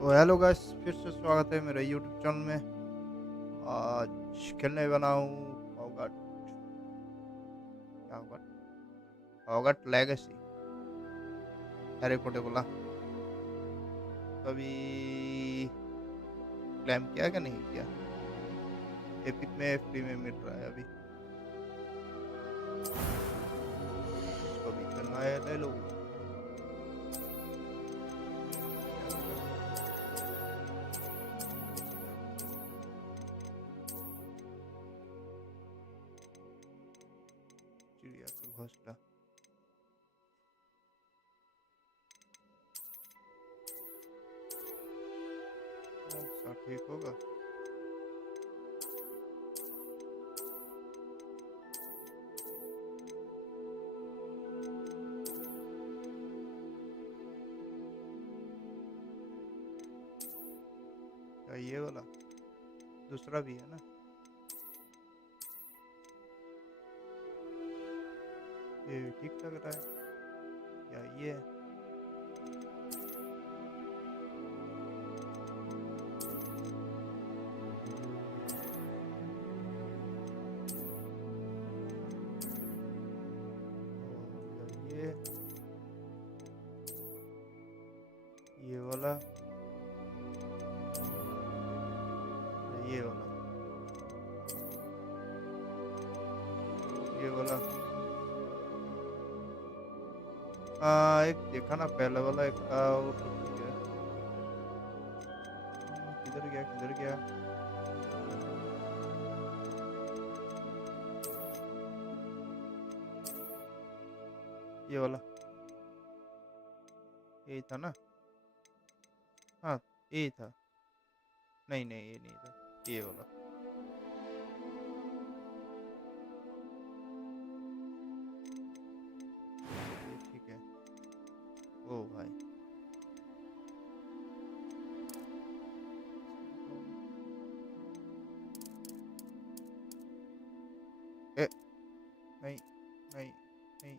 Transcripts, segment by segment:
तो hello guys, फिर से स्वागत है मेरे यूट्यूब चैनल में। आज खेलने बना हूँ हॉगवर्ट क्या Hogwarts Hogwarts legacy. Harry Potter बोला तो अभी क्लेम किया क्या नहीं किया। एपिक में फ्री में मिल रहा है अभी, तो अभी करना है, ले लो। चिड़िया का घोंसला। कौन सा ठीक होगा? क्या ये वाला? दूसरा भी है ना? ये भी ठीक लग रहा है। या ये है? या ये वाला, ये वाला, ये वाला। हाँ, एक देखा ना पहले वाला, एक था वो तो ठीक है। किधर गया किधर गया? ये वाला यही था ना? हाँ, यही था। नहीं नहीं, ये नहीं था, ये वाला। ये ठीक है। ओ भाई, ए नहीं नहीं नहीं,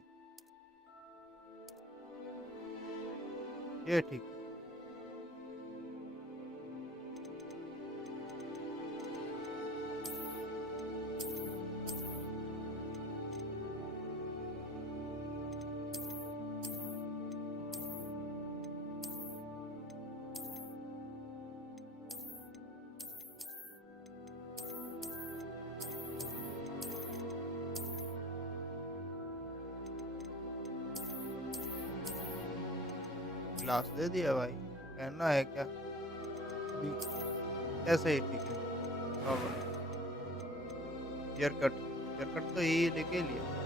ये ठीक है। ग्लास दे दिया भाई, पहनना है क्या भी? ऐसे ही ठीक है, normal. Hair cut, hair cut तो यही लेके लिया था,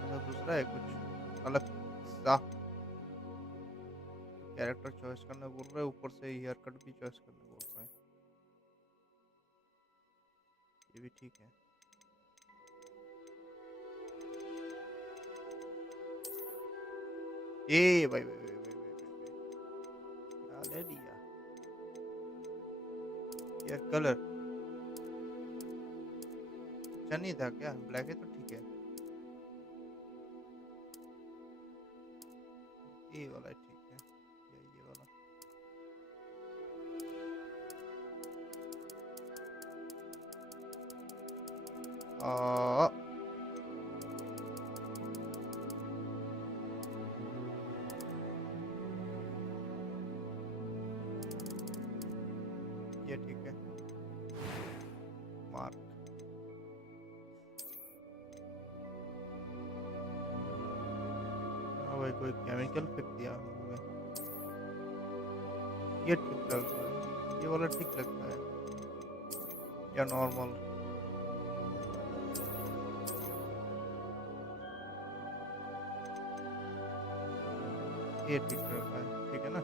तो दूसरा है कुछ अलग सा। कैरेक्टर चॉइस करना बोल रहे हैं, ऊपर से हेयर कट भी चॉइस करना बोल रहे हैं। ये भी ठीक है। ए भाई भाई भाई भाई भाई क्या ले लिया? हेयर कलर अच्छा नहीं था क्या? ब्लैक है तो ठीक है। ये वाला ठीक है, या ये वाला? आ, ये ठीक है। मार्क, हाँ भाई, कोई केमिकल फेंक दिया मुंह में। ये ठीक लग रहा है, ये वाला ठीक लगता है, या नॉर्मल? ये ठीक लग रहा है, ठीक है ना?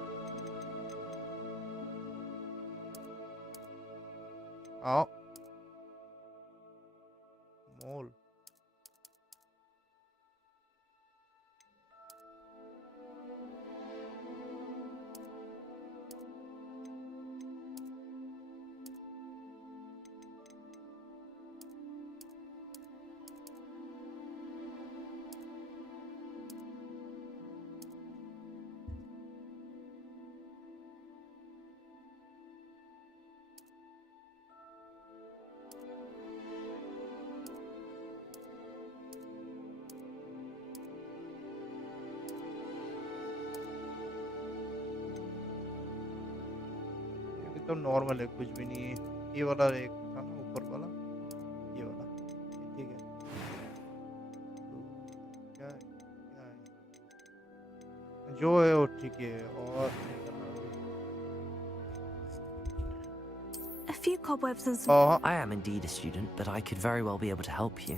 आओ, मोल। एकदम नॉर्मल है, कुछ भी नहीं है। ये वाला एक था ना ऊपर वाला, ये वाला, ये ठीक है। तो क्या है, क्या है जो है वो ठीक है, और नहीं करना A few cobwebs and some. हाँ I am indeed a student, but I could very well be able to help you.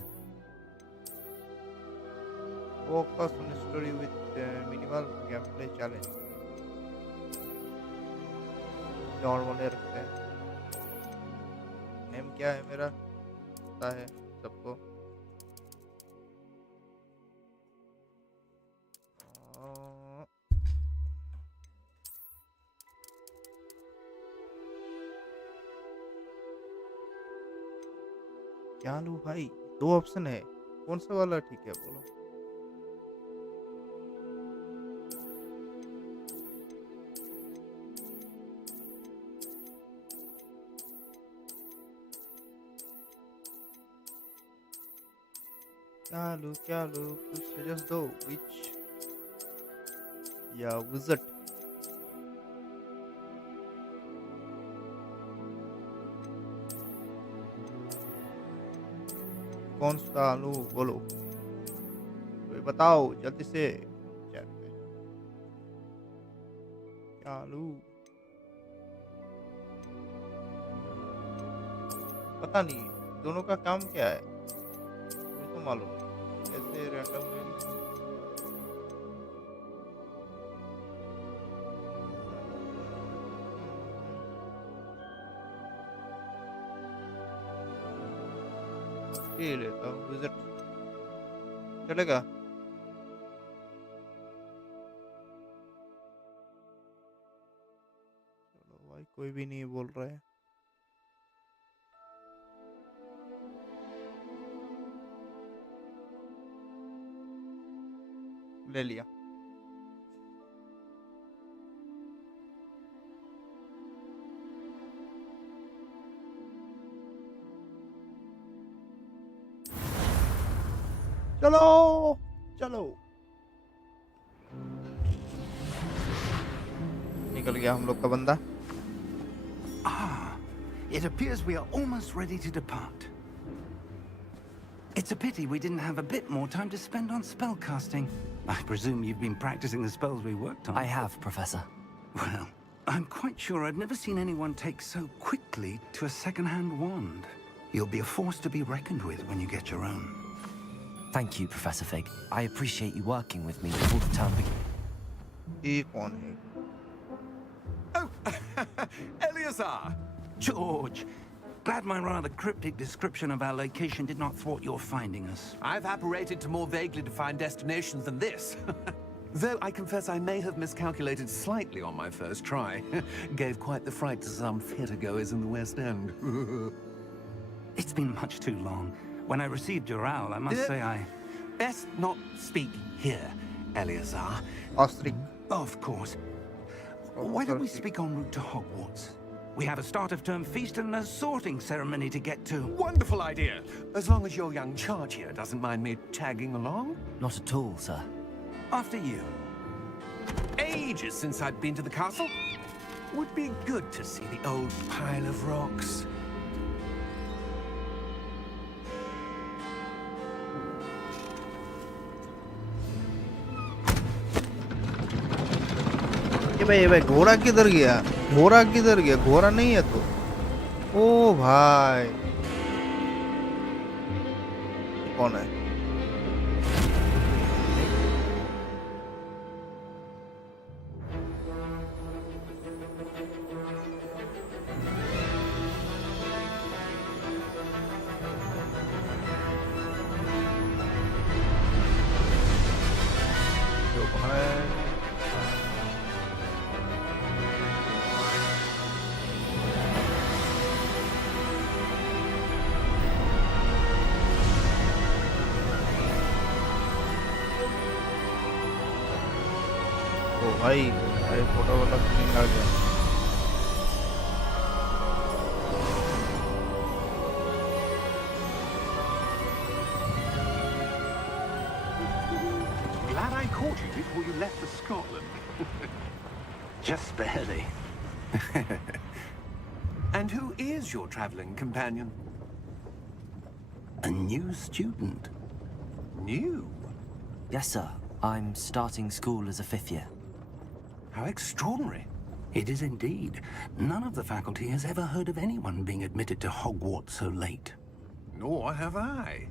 focus on story with minimal gameplay challenge, normal रखते हैं। नेम क्या है मेरा, पता है सबको। क्या लूँ भाई, दो ऑप्शन है, कौन सा वाला ठीक है बोलो। क्या लूँ कुछ सजेस्ट दो, विच या विजिट। कौन सा लूँ बोलो, कोई बताओ जल्दी से चैट में। क्या लूँ पता नहीं, दोनों का काम क्या है मुझे तो मालूम नहीं। कैसे रैंडम ये लेता हूँ, विजिट चलेगा। चलो भाई, कोई भी नहीं बोल रहा है। ले लिया। चलो चलो, निकल गया हम लोग का बंदा। Ah, it appears we are almost ready to depart. It's a pity we didn't have a bit more time to spend on spellcasting. I presume you've been practicing the spells we worked on. I have, Professor. Well, I'm quite sure I've never seen anyone take so quickly to a second-hand wand. You'll be a force to be reckoned with when you get your own. Thank you, Professor Fig. I appreciate you working with me before the term begins. ये कौन है? Oh, Eleazar! George, glad my rather cryptic description of our location did not thwart your finding us. I've apparated to more vaguely defined destinations than this. Though I confess I may have miscalculated slightly on my first try. Gave quite the fright to some theatregoers in the West End. It's been much too long. When I received your owl, I must say I... Best not speak here, Eleazar. Ostrich. Of course. Why don't we speak en route to Hogwarts? We have a start-of-term feast and a sorting ceremony to get to. Wonderful idea. As long as your young charge here doesn't mind me tagging along. Not at all, sir. After you. Ages since I'd been to the castle. Would be good to see the old pile of rocks. ये भाई घोड़ा किधर गया, घोड़ा किधर गया, घोड़ा नहीं है तो। ओ भाई कौन है? जो है भाई, भाई फोटो वाला फीलिंग आ गया। Glad I caught you before you left for Scotland. Just barely. And who is your traveling companion? A new student. New? Yes, sir. I'm starting school as a 5th year. How extraordinary. It is indeed. None of the faculty has ever heard of anyone being admitted to Hogwarts so late. Nor have I.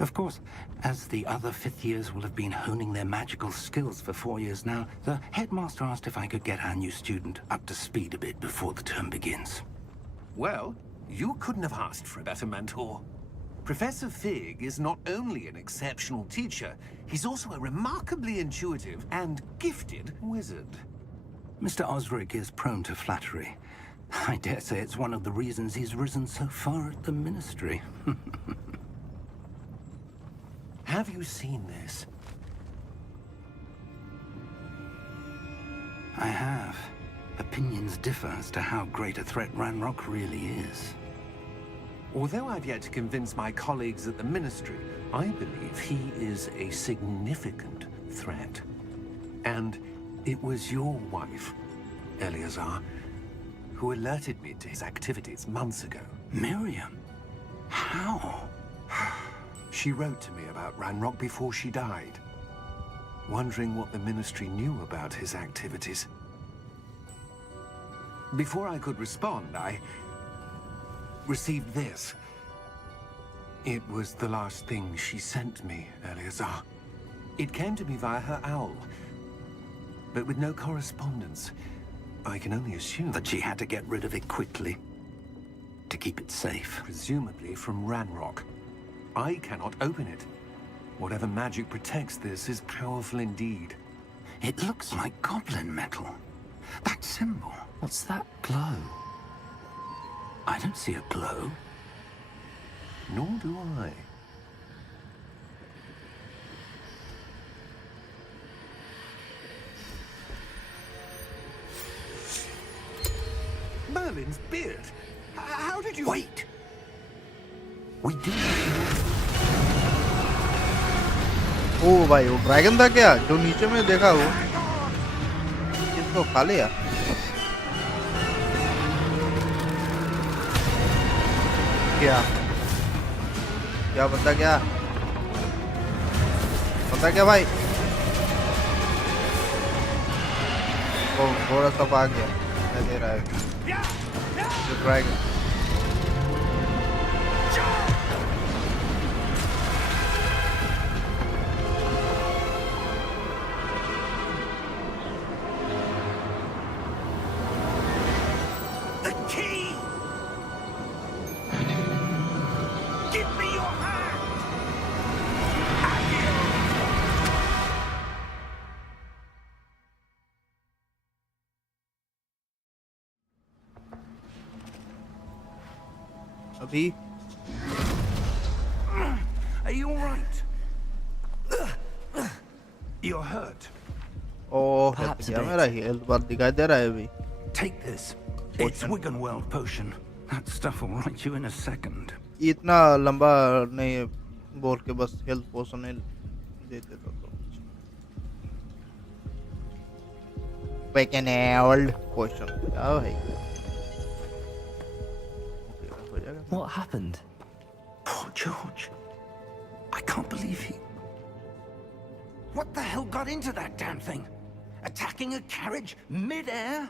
Of course, as the other 5th years will have been honing their magical skills for 4 years now, the headmaster asked if I could get our new student up to speed a bit before the term begins. Well, you couldn't have asked for a better mentor. Professor Fig is not only an exceptional teacher, he's also a remarkably intuitive and gifted wizard. Mr. Osric is prone to flattery. I dare say it's one of the reasons he's risen so far at the Ministry. Have you seen this? I have. Opinions differ as to how great a threat Ranrock really is. Although I've yet to convince my colleagues at the Ministry, I believe he is a significant threat. And it was your wife, Eleazar, who alerted me to his activities months ago. Miriam? How? She wrote to me about Ranrock before she died, wondering what the Ministry knew about his activities. Before I could respond, I received this. It was the last thing she sent me, Eleazar. It came to me via her owl, but with no correspondence. I can only assume That she had to get rid of it quickly to keep it safe. presumably from Ranrock. I cannot open it. Whatever magic protects this is powerful indeed. It looks like goblin metal. That symbol. What's that glow? I don't see a glow. Nor do I. Merlin's beard. How did you... Wait! We do. ओ भाई वो dragon था क्या जो नीचे में देखा वो इसको खा लिया क्या क्या बंदा क्या भाई वो थोड़ा सा भाग गया क्या दे रहा है जो dragon The key! Give me your hand! अभी Are you alright? You're hurt. Oh Perhaps a क्या bit. मेरा हेल्थ बार दिखाई दे रहा है अभी Take this. It's Wiggenweld potion. That stuff will right you in a second. इतना लंबा नहीं बोल के बस हेल्थ पोशन नहीं देते तो Wiggenweld पोशन क्या भाई हो जाएगा What happened? Poor George. I can't believe he... What the hell got into that damn thing? Attacking a carriage mid-air?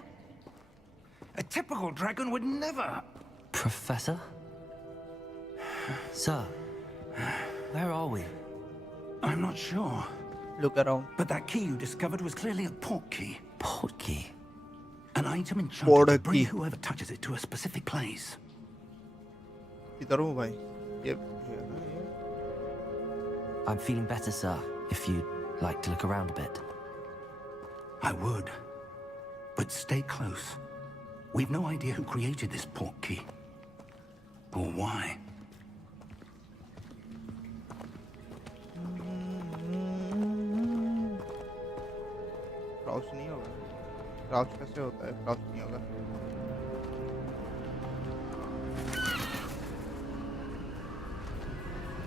A typical dragon would never... Professor? Sir, where are we? I'm not sure. look around But that key you discovered was clearly a port key. Port key? An item enchanted Port to bring key. whoever touches it to a specific place. इधर हूँ भाई ये I'm feeling better, sir, if you'd like to look around a bit. I would. But stay close. We've no idea who created this port key. Or why. Crouch नहीं होगा crouch कैसे होता है crouch नहीं होगा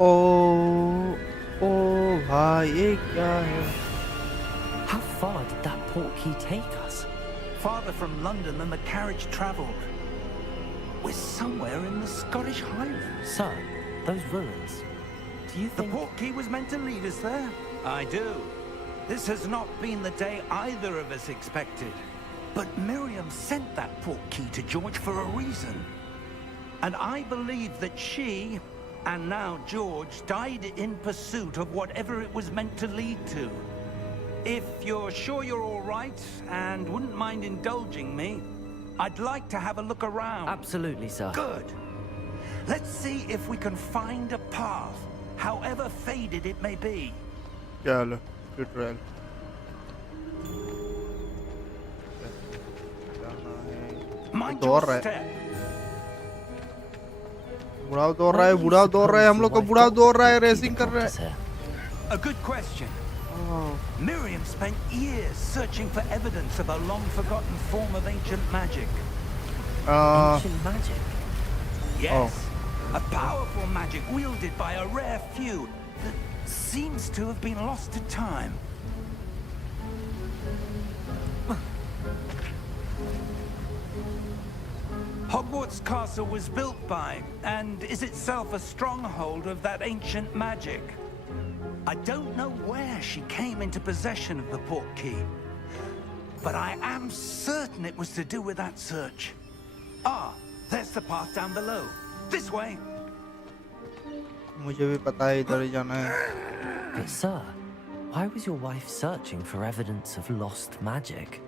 ओ ओ भाई ये क्या है How far did that port key take us? Farther from London than the carriage traveled. We're We're somewhere in the Scottish Highlands. Sir, those ruins. Do you The think... portkey was meant to lead us there? I do. This has not been the day either of us expected. But Miriam sent that portkey to George for a reason. And I believe that she, and now George, died in pursuit of whatever it was meant to lead to. If you're sure you're all right, and wouldn't mind indulging me, I'd like to have a look around. Absolutely, sir. Good. Let's see if we can find a path, however faded it may be. चलो tutorial Mind दौड़ your रहा है step. बुढ़ाओ दौड़ रहा है बुढ़ाओ दौड़ रहा है हम लोग का बुढ़ाओ दौड़ रहा है रेसिंग कर रहा है A good question. Miriam spent years searching for evidence of a long-forgotten form of ancient magic. Ancient magic? Yes, a powerful magic wielded by a rare few that seems to have been lost to time. Hogwarts Castle was built by, and is itself a stronghold of that ancient magic. I don't know where she came into possession of the portkey, but I am certain it was to do with that search. Ah, there's the path down below. This way. मुझे भी पता है इधर ही जाना है But sir, why was your wife searching for evidence of lost magic?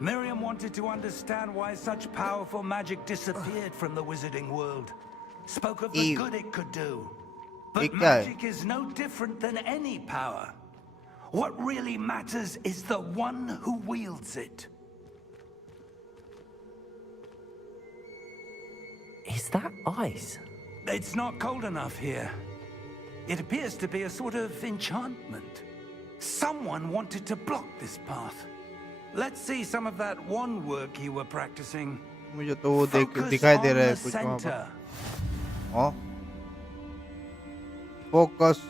Miriam wanted to understand why such powerful magic disappeared from the wizarding world. Spoke of the good it could do. But magic is no different than any power. What really matters is the one who wields it. Is that ice? It's not cold enough here. It appears to be a sort of enchantment. Someone wanted to block this path. Let's see some of that wand work you were practicing. मुझे तो वो दिखाई दे रहा है कुछ वहाँ पर हाँ focus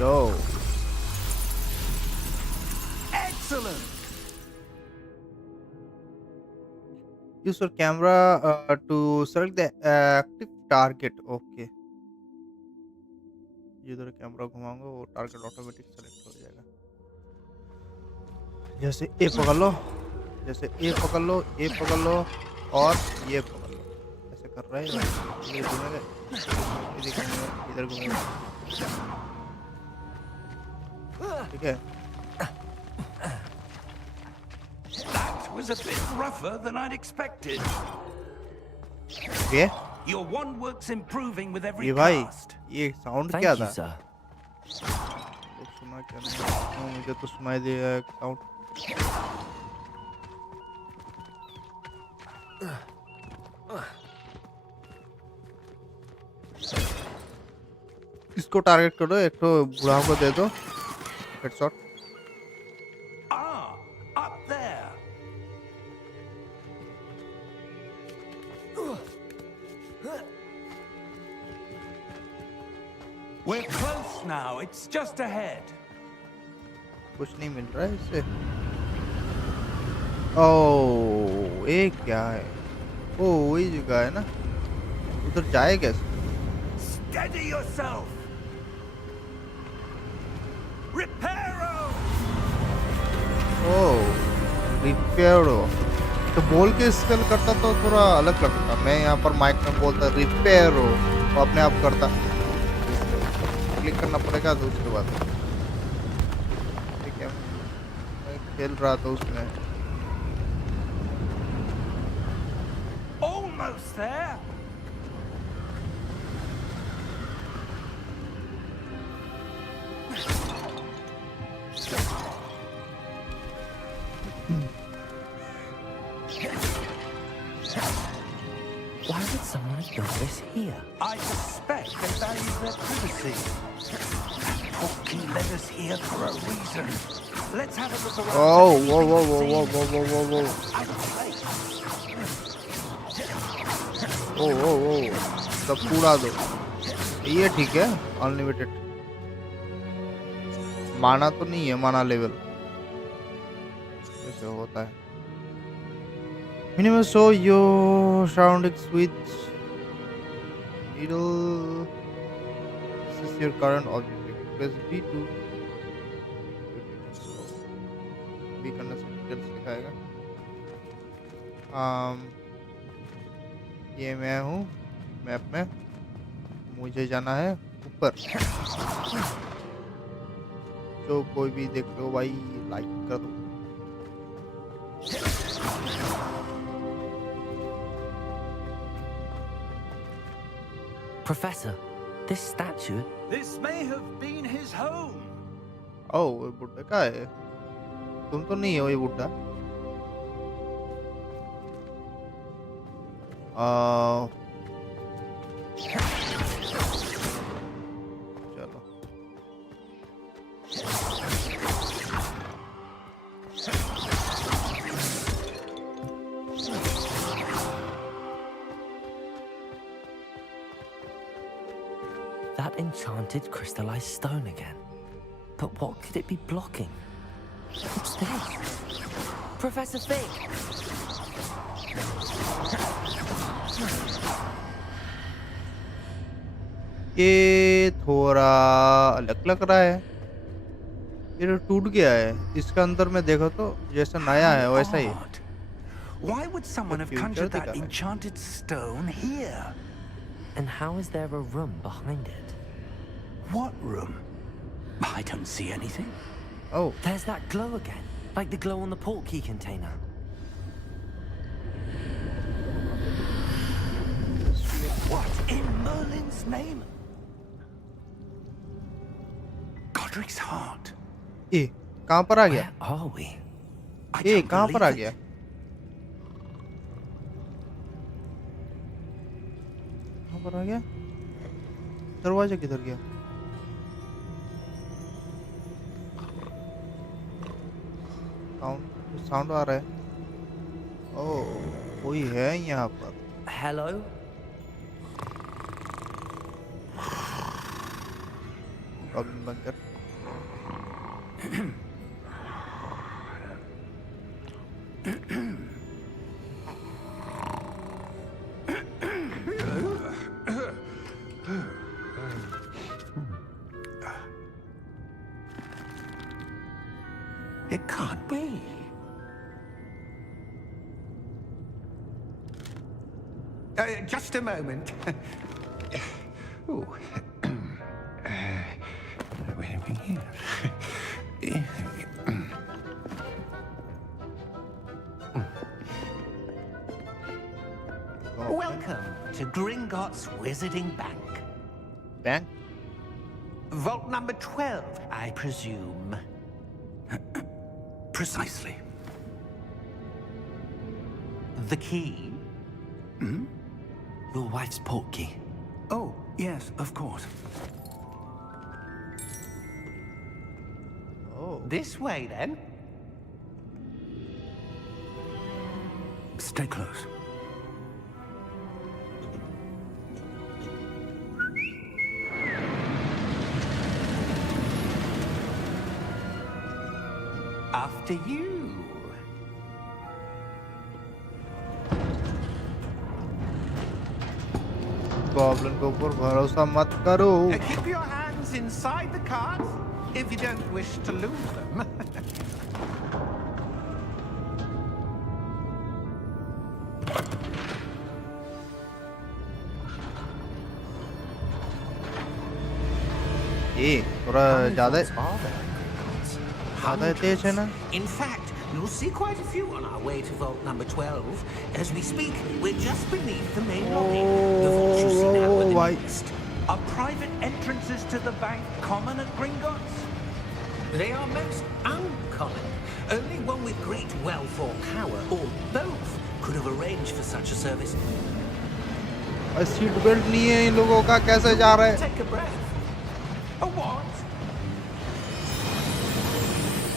yo Excellent. use your camera to select the active target okay जिधर कैमरा घुमाऊंगा वो टारगेट ऑटोमेटिक सेलेक्ट हो जाएगा जैसे ए पकड़ लो जैसे ए पकड़ लो ए पकड़ लो और ये पकड़ लो ऐसे कर रहे हैं ये घूमेंगे इधर घूमेंगे ठीक है That was a bit rougher than I'd expected. ये Your wand works improving with every ये भाई cast. ये साउंड Thank क्या you, था sir. तो सुना क्या नहीं मुझे तो सुनाई दिया साउंड इसको टारगेट करो एक तो बुढ़ाओ को दे दो headshot Ah, up there. We're close now. It's just ahead. कुछ नहीं मिल रहा है इससे ओह ये क्या है ओ वही जगह है ना उधर जाए कैसे Steady yourself. Reparo. ओह रिपेयरो तो बोल के स्पेल करता तो थोड़ा अलग लगता मैं यहाँ पर माइक में बोलता रिपेयरो तो अपने आप करता क्लिक करना पड़ेगा तो उसके बाद ठीक है मैं खेल रहा था उसमें Almost there. Why would someone have built this here? I suspect they value their privacy. Portkey led us here for a reason. Let's have a look around. Oh, whoa, whoa, whoa, whoa, whoa, whoa, whoa, whoa. Out of place. ओ ओ ओ सब उड़ा दो ये ठीक है unlimited माना तो नहीं है माना लेवल से होता है. Minimum show your surroundings with needle. This is your current objective. Press B to B करने से details दिखाएगा. ये मैं हूँ मैप में. मुझे जाना है ऊपर. जो कोई भी देख लो भाई लाइक कर दो. Professor, this statue... This may have been his home. ओ ये बुड्ढा का है. तुम तो नहीं हो ये बुड्ढा. चलो. That enchanted crystallized stone again. But what could it be blocking? What's this? Professor Fig! ये थोड़ा अलग लग रहा है. ये तो टूट गया है. इसका अंदर में देखो तो जैसा नया है वैसा ही. Odd. Why would someone have future conjured that दिखा है. enchanted stone here? And how is there a room behind it? What room? I don't see anything. Oh, There's that glow again, like the glow on the portkey container. What in Merlin's name? Godric's heart. ये कहाँ पर आ गया? Where are we? I ये don't कहाँ पर आ believe गया? it. कहाँ पर आ गया? दरवाजा किधर गया? साउंड आ रहा है. ओह कोई है यहाँ पर. Hello? प्रॉब्लम बंद कर. It can't be. Just a moment. Ooh. Wait a minute. Welcome to Gringotts Wizarding Bank. Bank. Vault number 12, I presume. Precisely. The key? Your wife's portkey. Oh, yes, of course. Oh. This way, then. Stay close. After you. Goblin के ऊपर भरोसा मत करो. Keep your hands inside the carts if you don't wish to lose them. ये थोड़ा ज़्यादा Are there in Gringotts? ज़्यादा तेज है ना. In fact, you'll see quite a few on our way to vault number 12. As we speak, we're just beneath the main lobby. The vault you see now at the why- east. Are private entrances to the bank common at Gringotts? They are most uncommon. Only one with great wealth or power, or both, could have arranged for such a service. Seat belt नहीं है इन लोगों का. कैसे जा रहे हैं? Take a breath. A what?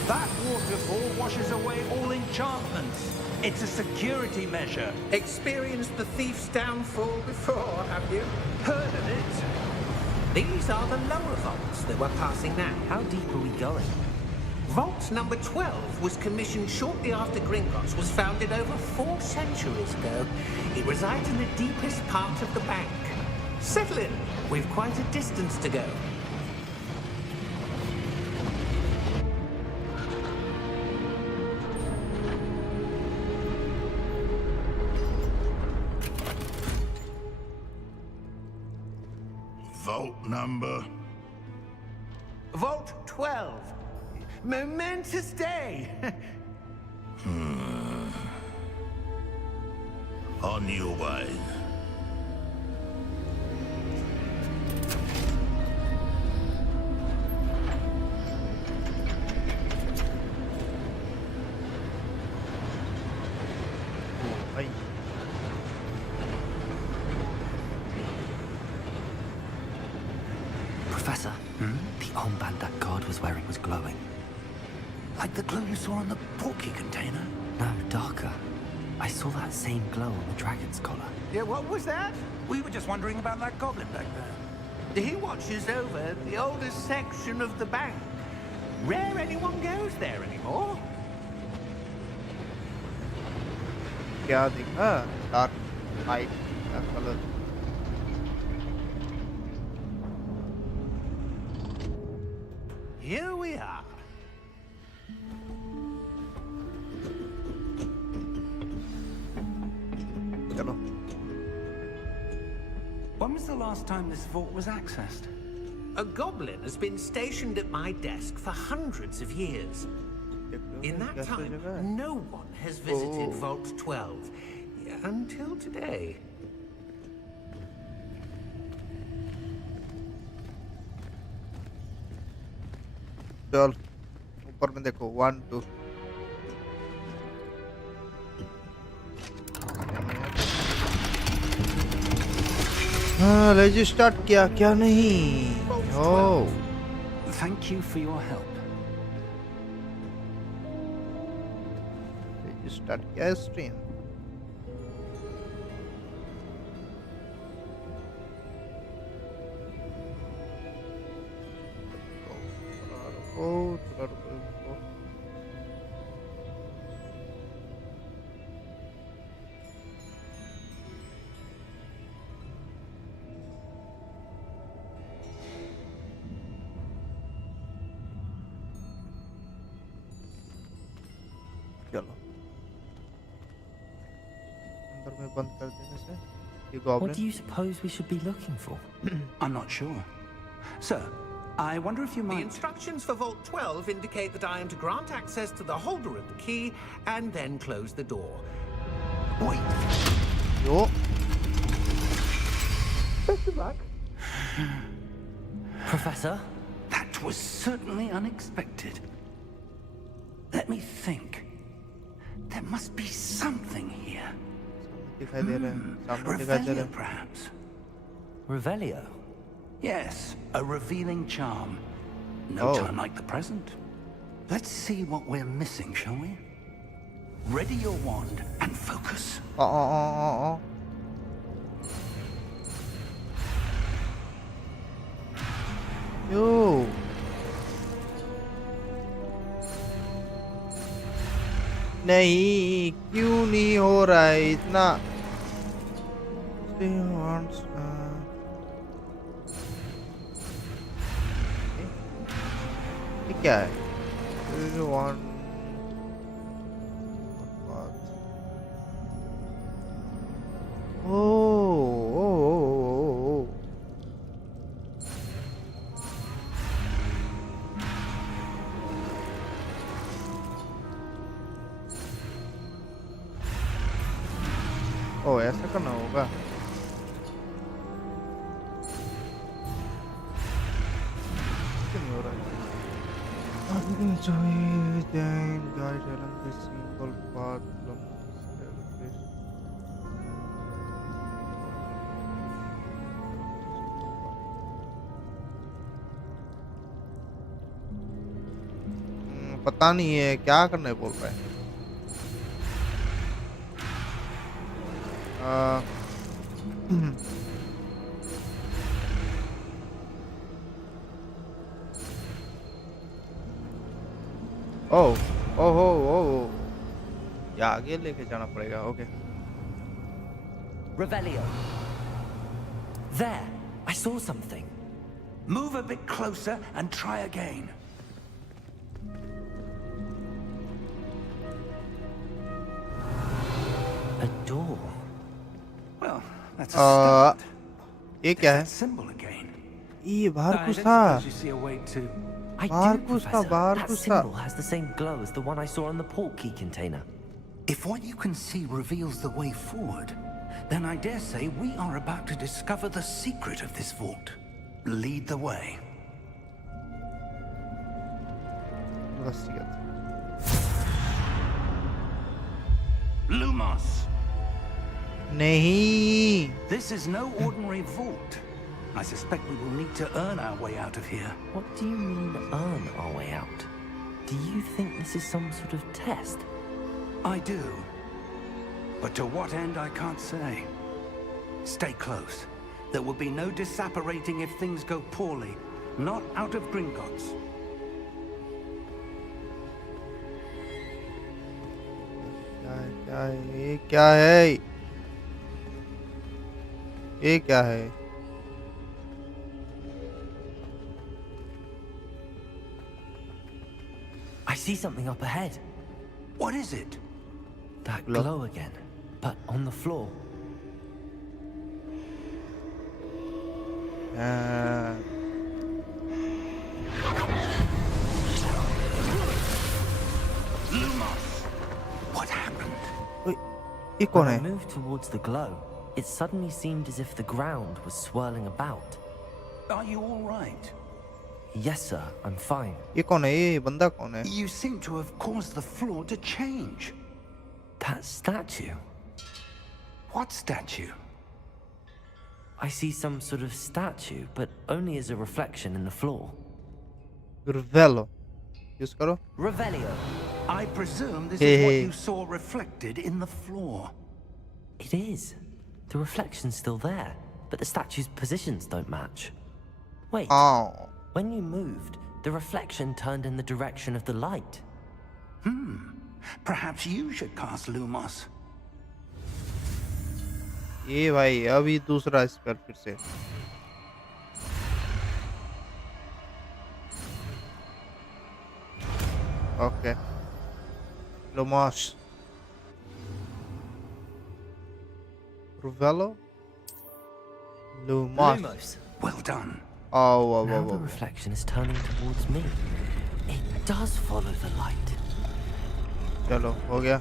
That waterfall washes away all enchantments. It's a security measure. Experienced the thief's downfall before, have you? Heard of it? These are the lower vaults that we're passing now. How deep are we going? Vault number 12 was commissioned shortly after Gringotts was founded over 4 centuries ago. It resides in the deepest part of the bank. Settle in. We've quite a distance to go. Vault number? Vault 12. Momentous day. On your way. भाई Professor, the armband that guard was wearing was glowing. Like the glow you saw on the porky container? No, darker. I saw that same glow on the dragon's collar. Yeah, what was that? We were just wondering about that goblin back there. He watches over the oldest section of the bank. Rare anyone goes there anymore. क्या दिखा dark light का colour Here we are. चलो When was the last time this vault was accessed? A goblin has been stationed at my desk for hundreds of years. In that time, no one has visited Vault 12 until today. चल ऊपर में देखो 1 2 हाँ register किया क्या नहीं ओ Thank you for your help. Register किया stream चलो अंदर में बंद कर देने से ये What goblin do you suppose we should be looking for? I'm not sure. Sir, I wonder if you The might... instructions for Vault 12 indicate that I am to grant access to the holder of the key and then close the door. Wait. Yo Professor? That was certainly unexpected. Let me think. There must be something here. दिखाई दे रहे हैं सामने दिखाई दे रहे Revelio, हैं perhaps? Revelio? Yes, a revealing charm. No Oh. time like the present. Let's see what we're missing, shall we? Ready your wand and focus. ओ यो नहीं क्यों नहीं हो रहा है इतना ये क्या है One path. Oh. ऐसा करना होगा क्यों नहीं हो रहा है guide along the single path from this पता नहीं है क्या करने बोल रहा है ओह ओह ओह, ये आगे लेके जाना पड़ेगा। Okay Revelio. There, I saw something. Move a bit closer and try again. A door. Well, that's a start. ये There's क्या है? that symbol again. ये बाहर I कुछ don't था। suppose you see a way to... I Bahar do, kuch tha, Professor. bahar That kuch tha. symbol has the same glow as the one I saw on the port key container. If what you can see reveals the way forward, then I dare say we are about to discover the secret of this vault. Lead the way. Investigate. Lumos! नहीं, This is no ordinary vault. I suspect we will need to earn our way out of here. What do you mean, earn our way out? Do you think this is some sort of test? I do. But to what end, I can't say. Stay close. There will be no disapparating if things go poorly. Not out of Gringotts. क्या है, ये क्या है, ये क्या है? I see something up ahead. What is it? That Glow. glow again, but on the floor. Lumos! What happened? ये कौन When I है? moved towards the glow, it suddenly seemed as if the ground was swirling about. Are you all right? Yes, sir, I'm fine. ये कौन है? ये बंदा कौन है? You seem to have caused the floor to change. That statue. What statue? I see some sort of statue, but only as a reflection in the floor. Revelio. Use करो। Revelio. I presume this Hey, is what hey. you saw reflected in the floor. It is. The reflection's still there, but the statue's positions don't match. Wait, हाँ, when you moved, the reflection turned in the direction of the light. Perhaps you should cast Lumos. ये भाई अभी दूसरा spell फिर से। Okay, Lumos. Revelio. Lumos. Lumos. Well done. Oh, whoa, Now whoa, the whoa. reflection is turning towards me. It does follow the light. चलो हो गया।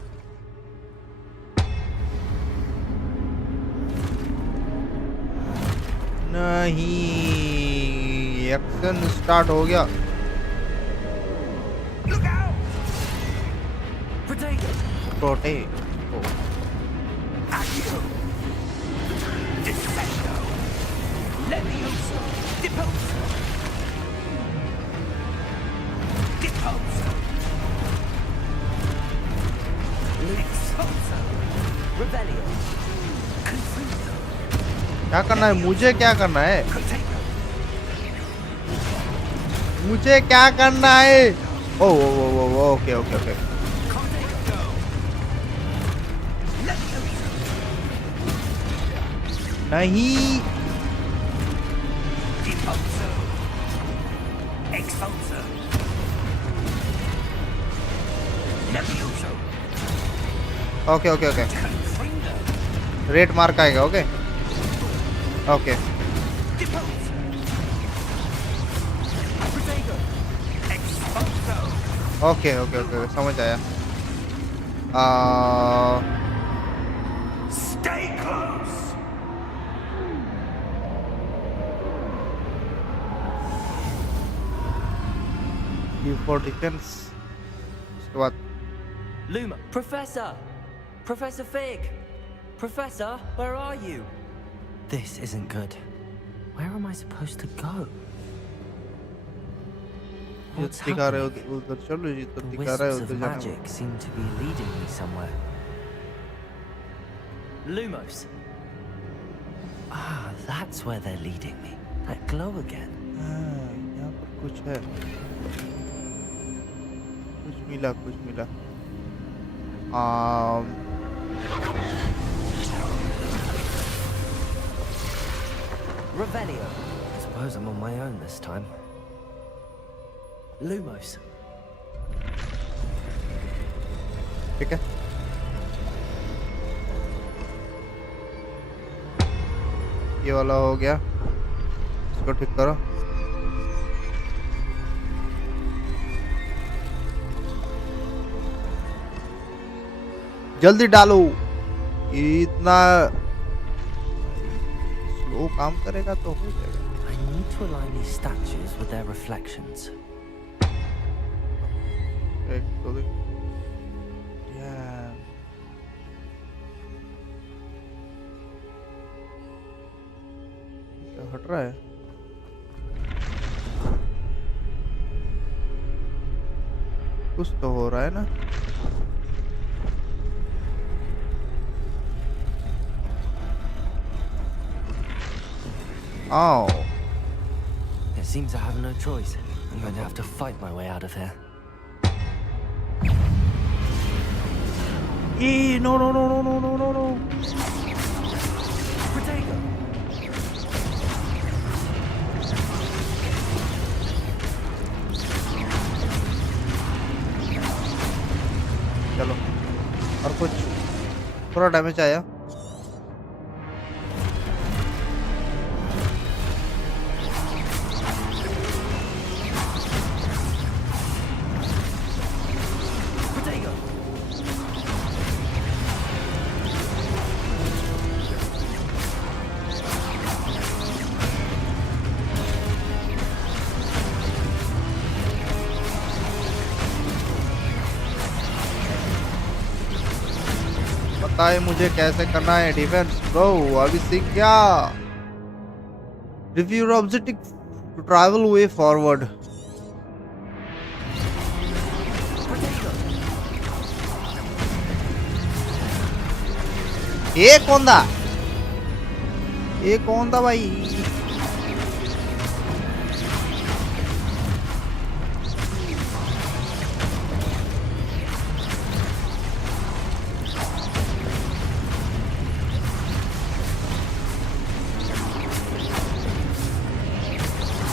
नहीं, एक्शन स्टार्ट हो गया। Look out! Protego! टोटे Accio! Defendo! Levioso! Deposo! Deposo! Exposo! Revelio! Confuso! क्या करना है? मुझे क्या करना है? Protego! मुझे क्या करना है? Oh okay okay okay. Condego! Levioso! नहीं, Deposo! Exposo! Levioso! Okay okay okay. Confringo! Red mark आएगा। Okay okay Deposo! Protego! Exposo! Okay okay okay, समझ आया। Stay close! For defence. उसके बाद Luma! Professor! Professor Fig! Professor, where are you? This isn't good. Where am I supposed to go? What's दिखा रहे हो happening? उधर चलो जी, तो The दिखा रहे हो wisps of उधर जाना। magic seem to be leading me somewhere. Lumos! Ah, that's where they're leading me. That glow again. हाँ, यहाँ पर कुछ है, कुछ मिला कुछ मिला। आम, Revelio. I suppose I'm on my own this time. Lumos. ठीक है, ये वाला हो गया, इसको ठीक करो। जल्दी डालो, ये इतना स्लो काम करेगा तो हो जाएगा। I need to align these statues with their reflections. एक दो दिन क्या हट रहा है? कुछ तो हो रहा है ना। Oh, It seems I have no choice. I'm going to have to fight my way out of here. no, no, no, no, no, no, no, no. Protego! चलो, और कुछ थोड़ा डैमेज आया। Protego! पता है मुझे कैसे करना है डिफेंस ब्रो, अभी सीख गया। Review your objective to travel way forward. ये कौन था? ये कौन था भाई?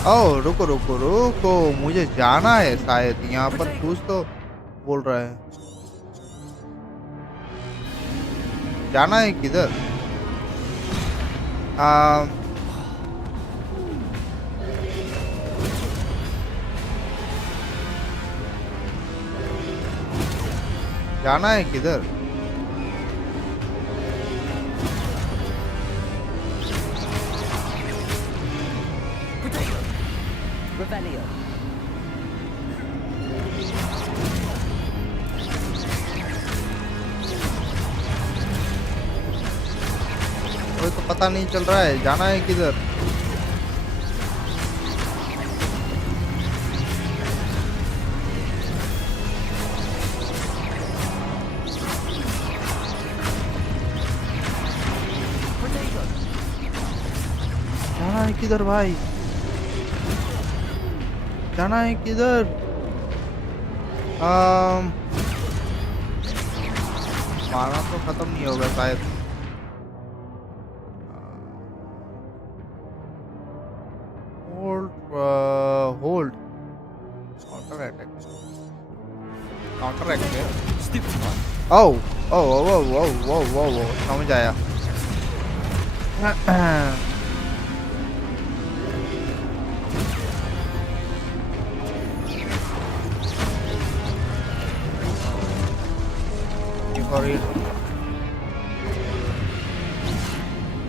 ओ रुको रुको रुको, मुझे जाना है शायद, यहाँ पर कुछ तो बोल रहा है। जाना है किधर? जाना है किधर? Revelio. कोई तो पता नहीं चल रहा है, जाना है किधर? जाना है किधर भाई? जाना है किधर? माना तो खत्म नहीं होगा शायद। Hold counter attack, counter attack. ओ ओ ओ ओ ओ ओ ओ समझ आया।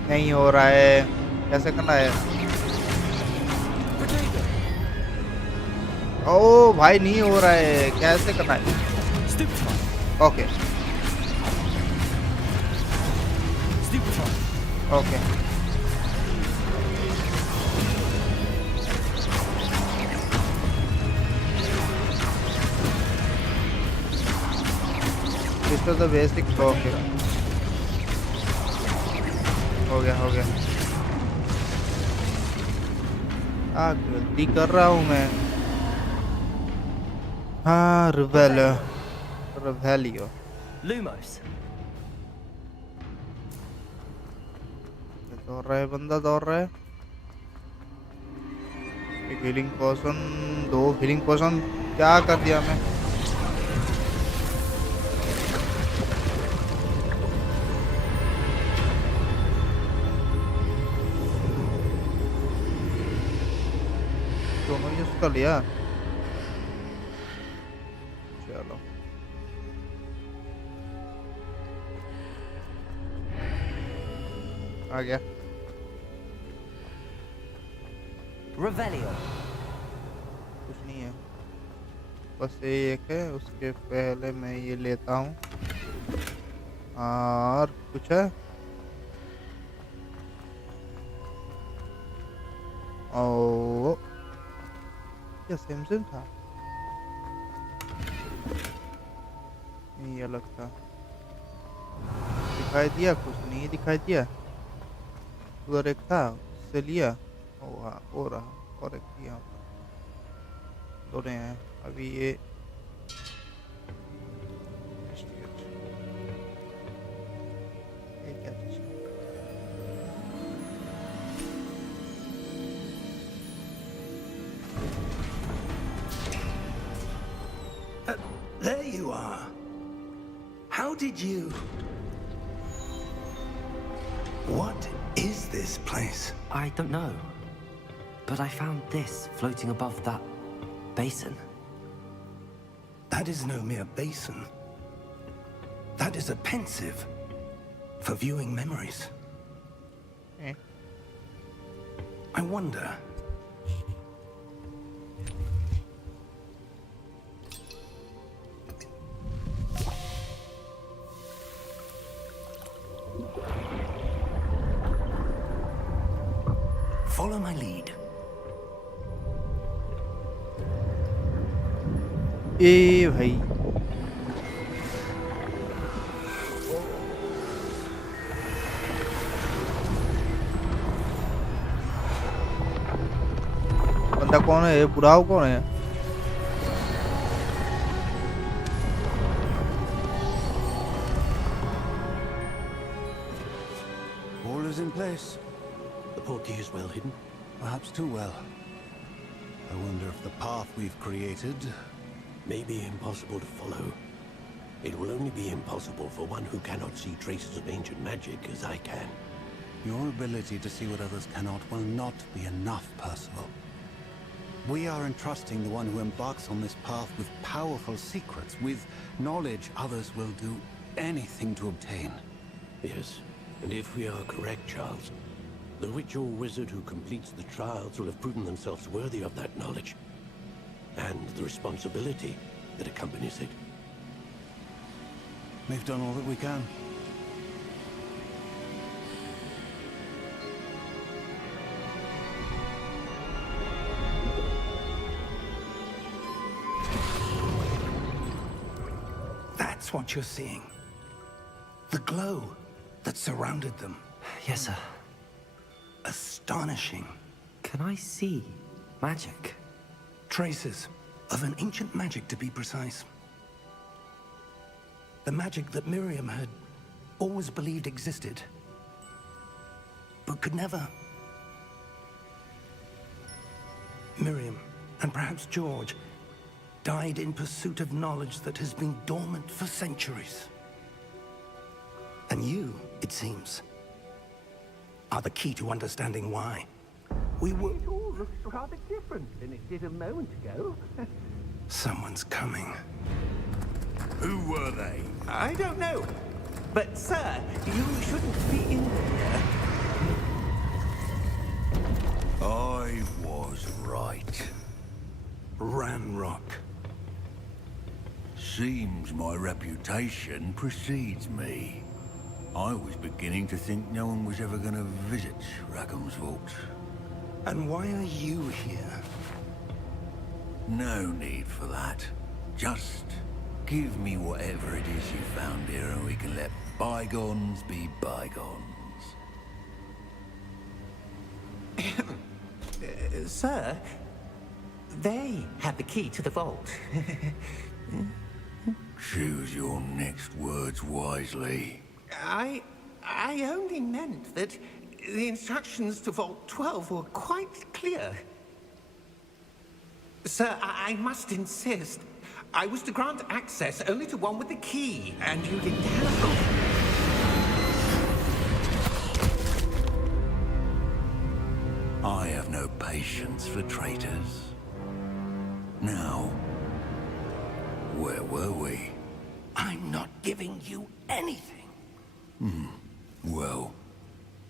नहीं हो रहा है, कैसे करना है? ओ भाई नहीं हो रहा है, कैसे करना है? Okay okay, this is the basic. Okay हो गया हो गया। गलती कर रहा हूँ मैं। हाँ रिवेलियो Lumos. दौड़ रहा है बंदा दौड़ रहा है एक हीलिंग पोशन 2 हीलिंग पोशन क्या कर दिया मैं दोनों यूज कर लिया चलो आ गया Revelio. कुछ नहीं है बस ये एक है उसके पहले मैं ये लेता हूँ और कुछ है ओ क्या सेम था ये अलग था दिखाई दिया कुछ नहीं दिखाई दिया उधर एक था उससे लिया ओ हाँ हो रहा और एक यहाँ पर दोनों हैं अभी ये क्या चीज़ है? There you are. How did you... What is this place? I don't know. But I found this floating above that basin. That is no mere basin. That is a pensive for viewing memories. Eh. I wonder... Follow my lead. ए भाई बंदा कौन है ये बुढ़ाऊ कौन है All is in place. The portkey is well hidden. Perhaps too well. I wonder if the path we've created... May be impossible to follow. It will only be impossible for one who cannot see traces of ancient magic as I can. Your ability to see what others cannot will not be enough, Percival. We are entrusting the one who embarks on this path with powerful secrets, with knowledge others will do anything to obtain. Yes, and if we are correct, Charles, the witch or wizard who completes the trials will have proven themselves worthy of that knowledge. And the responsibility that accompanies it. We've done all that we can. That's what you're seeing. The glow that surrounded them. Yes, sir. Astonishing. Can I see magic? Traces of an ancient magic, to be precise. The magic that Miriam had always believed existed, but could never. Miriam, and perhaps George, died in pursuit of knowledge that has been dormant for centuries. And you, it seems, are the key to understanding why. We were... It all looks rather different than it did a moment ago. Someone's coming. Who were they? I don't know. But, sir, you shouldn't be in here. I was right. Ranrock. Seems my reputation precedes me. I was beginning to think no one was ever going to visit Rackham's Vault. And why are you here? No need for that. Just give me whatever it is you found here and we can let bygones be bygones. Sir, They had the key to the vault. Choose your next words wisely. I only meant that the instructions to Vault 12 were quite clear. Sir, I must insist. I was to grant access only to one with the key, and you didn't have... I have no patience for traitors. Now, where were we? I'm not giving you anything. Well,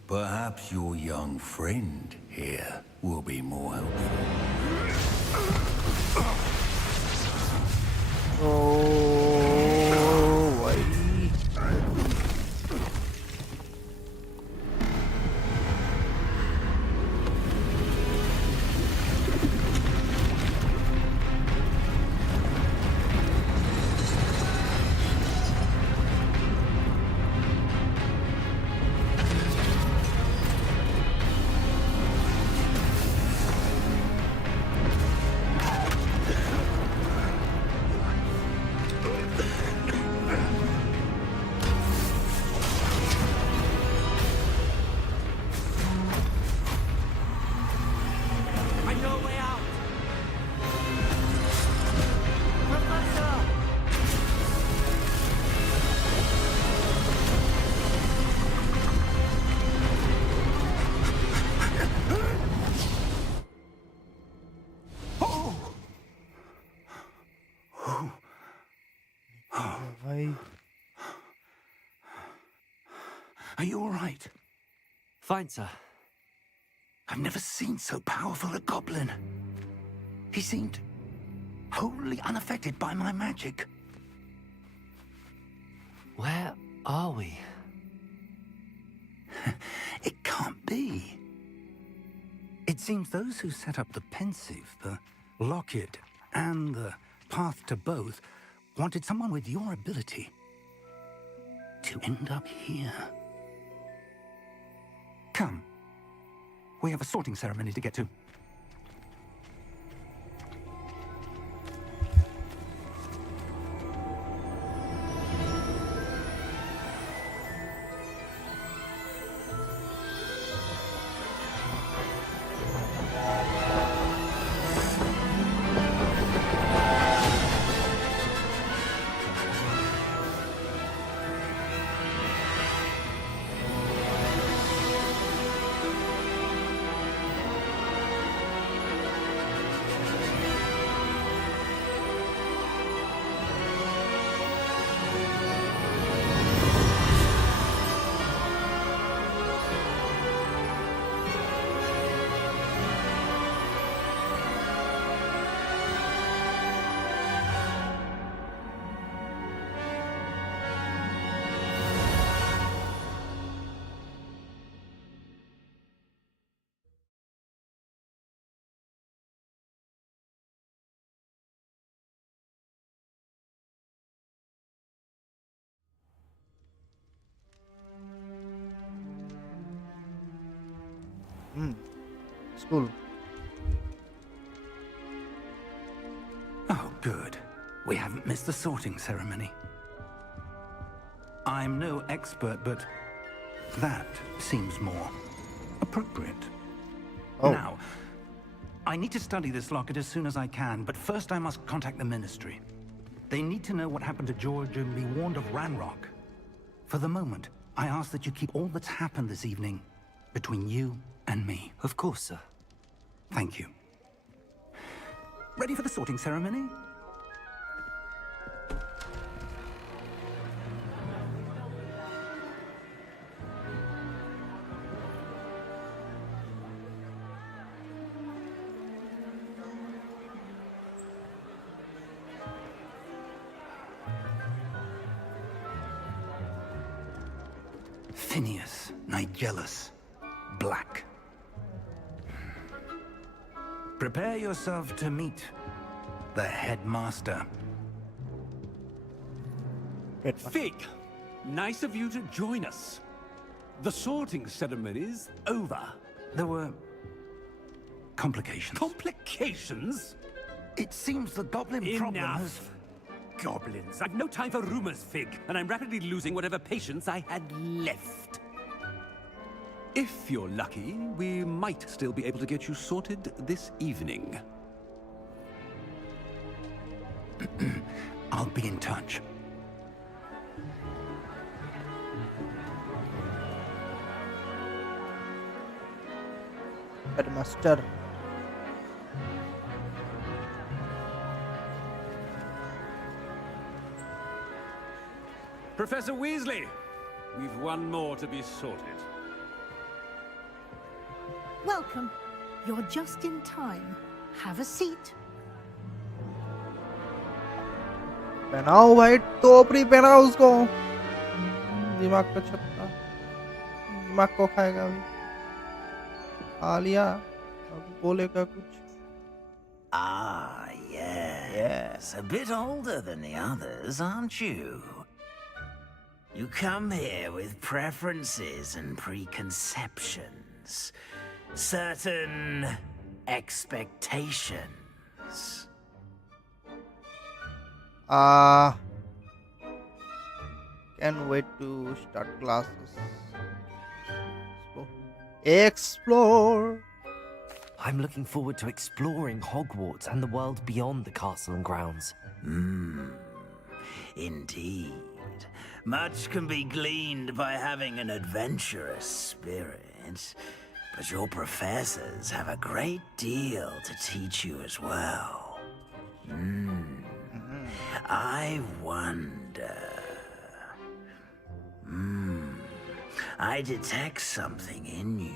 perhaps your young friend here will be more helpful. Oh, भाई I know a way out! Professor! भाई Are you all right? Fine, sir. I've never seen so powerful a goblin. He seemed wholly unaffected by my magic. Where are we? It can't be. It seems those who set up the pensive, the locket, and the path to both wanted someone with your ability to end up here. Come. We have a sorting ceremony to get to. School. Oh, good. We haven't missed the sorting ceremony. I'm no expert, but that seems more appropriate. Oh. Now, I need to study this locket as soon as I can, but first I must contact the Ministry. They need to know what happened to George and be warned of Ranrock. For the moment, I ask that you keep all that's happened this evening between you and me. Of course, sir. Thank you. Ready for the sorting ceremony? Phineas Nigellus Black. Prepare yourself to meet the headmaster. Fig, nice of you to join us. The sorting ceremony's over. There were complications. Complications? It seems the goblin problem has... Enough! Goblins. I've no time for rumors, Fig, and I'm rapidly losing whatever patience I had left. If you're lucky, we might still be able to get you sorted this evening. I'll be in touch. Headmaster. Professor Weasley, we've one more to be sorted. Welcome. You're just in time. Have a seat. पहनाओ भाई टोपरी पहनाओ उसको दिमाग का छत्ता दिमाग को खाएगा अभी खा लिया अब बोलेगा कुछ Ah, yes. A bit older than the others, aren't you? You come here with preferences and preconceptions. Certain expectations. Can't wait to start classes. Explore. I'm looking forward to exploring Hogwarts and the world beyond the castle and grounds. Indeed. Much can be gleaned by having an adventurous spirit, but your professors have a great deal to teach you as well. I wonder... I detect something in you.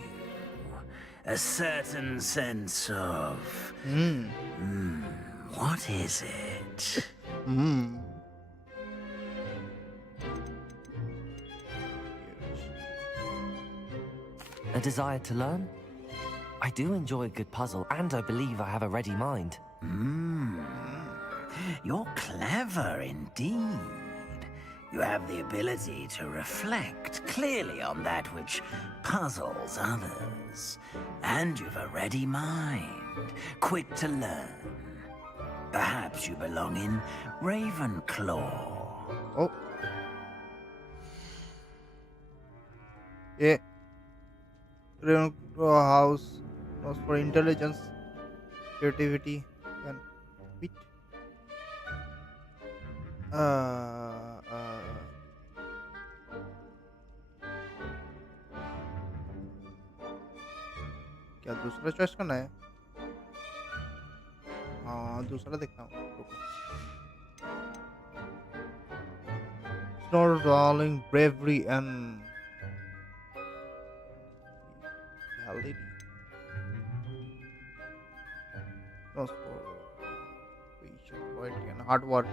A certain sense of... What is it? A desire to learn? I do enjoy a good puzzle, and I believe I have a ready mind. You're clever indeed. You have the ability to reflect clearly on that which puzzles others. And you've a ready mind, quick to learn. Perhaps you belong in Ravenclaw. Oh. Yeah. Ravenclaw house was for intelligence, creativity, and wit. क्या दूसरा choice करना है हाँ दूसरा देखता हूँ Snore darling bravery and reality no for vision loyalty and hard work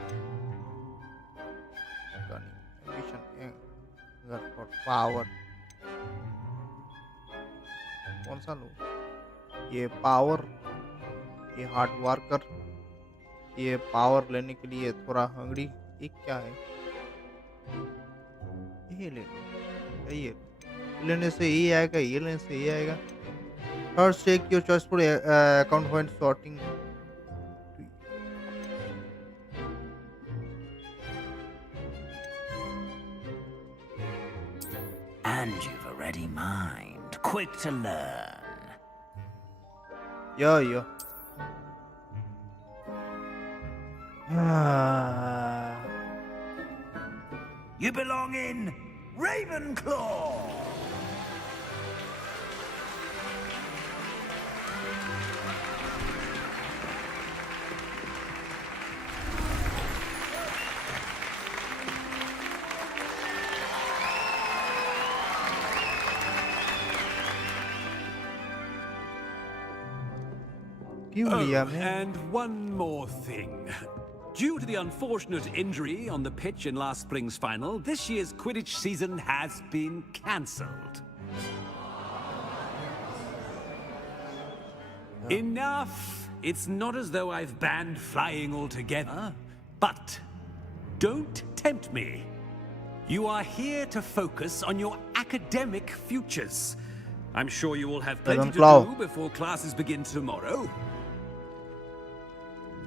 cunning ambition anger for power कौन सा लूँ ये पावर ये हार्ड वर्कर ये पावर लेने के लिए थोड़ा हंगरी एक क्या है ये ले लो ये लेने से ये आएगा ये लेने से ये आएगा first take your choice for account point sorting And you've a ready mind, quick to learn. Yeah. You belong in Ravenclaw. And one more thing. Due to the unfortunate injury on the pitch in last spring's final, this year's Quidditch season has been cancelled. Enough! It's not as though I've banned flying altogether, but don't tempt me. You are here to focus on your academic futures. I'm sure you will have plenty to do before classes begin tomorrow.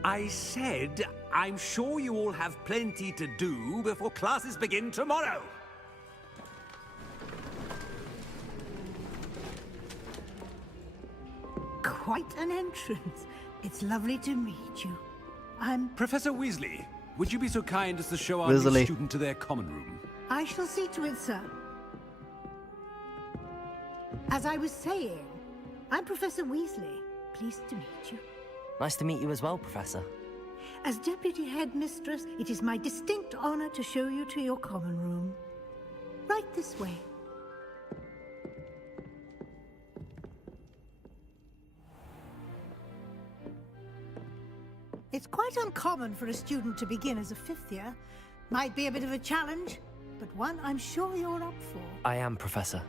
I said, I'm sure you all have plenty to do before classes begin tomorrow. Quite an entrance. It's lovely to meet you. I'm... Professor Weasley, would you be so kind as to show our Weasley. new student to their common room? I shall see to it, sir. As I was saying, I'm Professor Weasley. Pleased to meet you. Nice to meet you as well, Professor. As Deputy Headmistress, it is my distinct honor to show you to your common room. Right this way. It's quite uncommon for a student to begin as a fifth year. Might be a bit of a challenge, but one I'm sure you're up for. I am, Professor.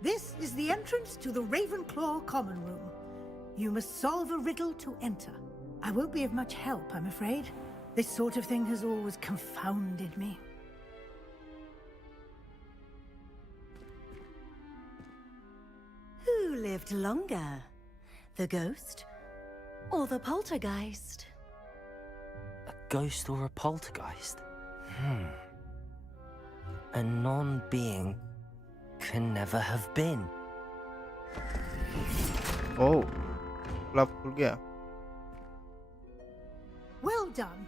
This is the entrance to the Ravenclaw common room. You must solve a riddle to enter. I won't be of much help, I'm afraid. This sort of thing has always confounded me. Who lived longer? The ghost or the poltergeist? A ghost or a poltergeist? A non-being can never have been. Oh, club खुल गया. Well done.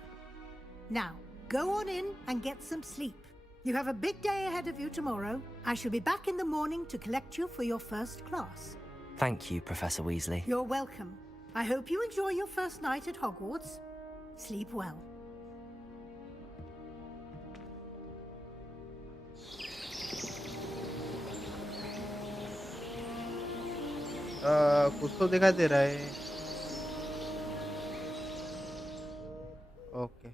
Now, go on in and get some sleep. You have a big day ahead of you tomorrow. I shall be back in the morning to collect you for your first class. Thank you, Professor Weasley. You're welcome. I hope you enjoy your first night at Hogwarts. Sleep well. कुछ तो दिखाई दे रहा है. Okay.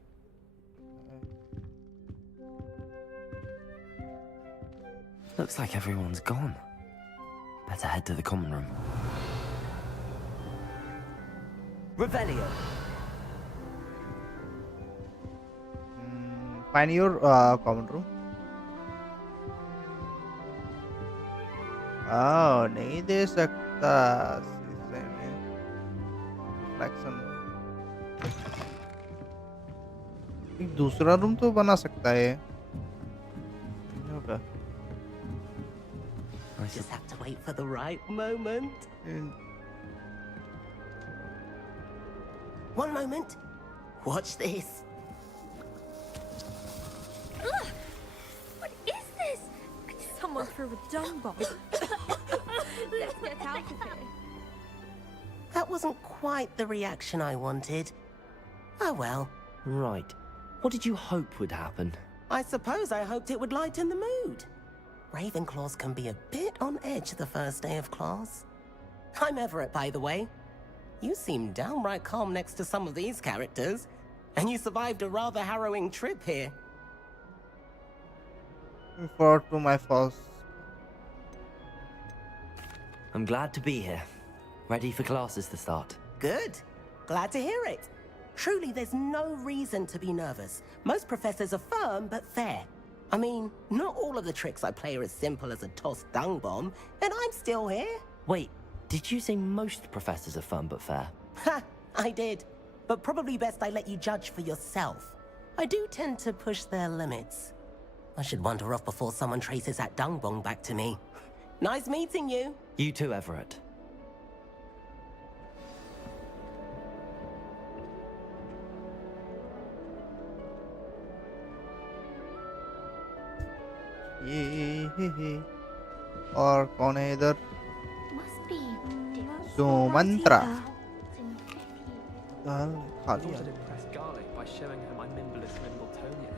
Looks like everyone's gone. Better head to the common room. Revelio. Find your common room. Oh, नहीं दे सकता शीशे में reflection. एक दूसरा रूम तो बना सकता है. होगा. Just have to wait for the right moment. One moment. Watch this. What is this? Someone threw a dung bomb. Let's get out of here. That wasn't quite the reaction I wanted. Oh well. Right. What did you hope would happen? I suppose I hoped it would lighten the mood. Ravenclaws can be a bit on edge the first day of class. I'm Everett, by the way. You seem downright calm next to some of these characters, and you survived a rather harrowing trip here. Forward to my false. I'm glad to be here. Ready for classes to start. Good. Glad to hear it. Truly, there's no reason to be nervous. Most professors are firm but fair. I mean, not all of the tricks I play are as simple as a tossed dung bomb, and I'm still here. Wait, did you say most professors are fun but fair? Ha! I did. But probably best I let you judge for yourself. I do tend to push their limits. I should wander off before someone traces that dung bomb back to me. Nice meeting you. You too, Everett. और कौन है इधर? Must be. Sumantra. खाली I impress Garlic by showing her my nimblest Mimbletonia.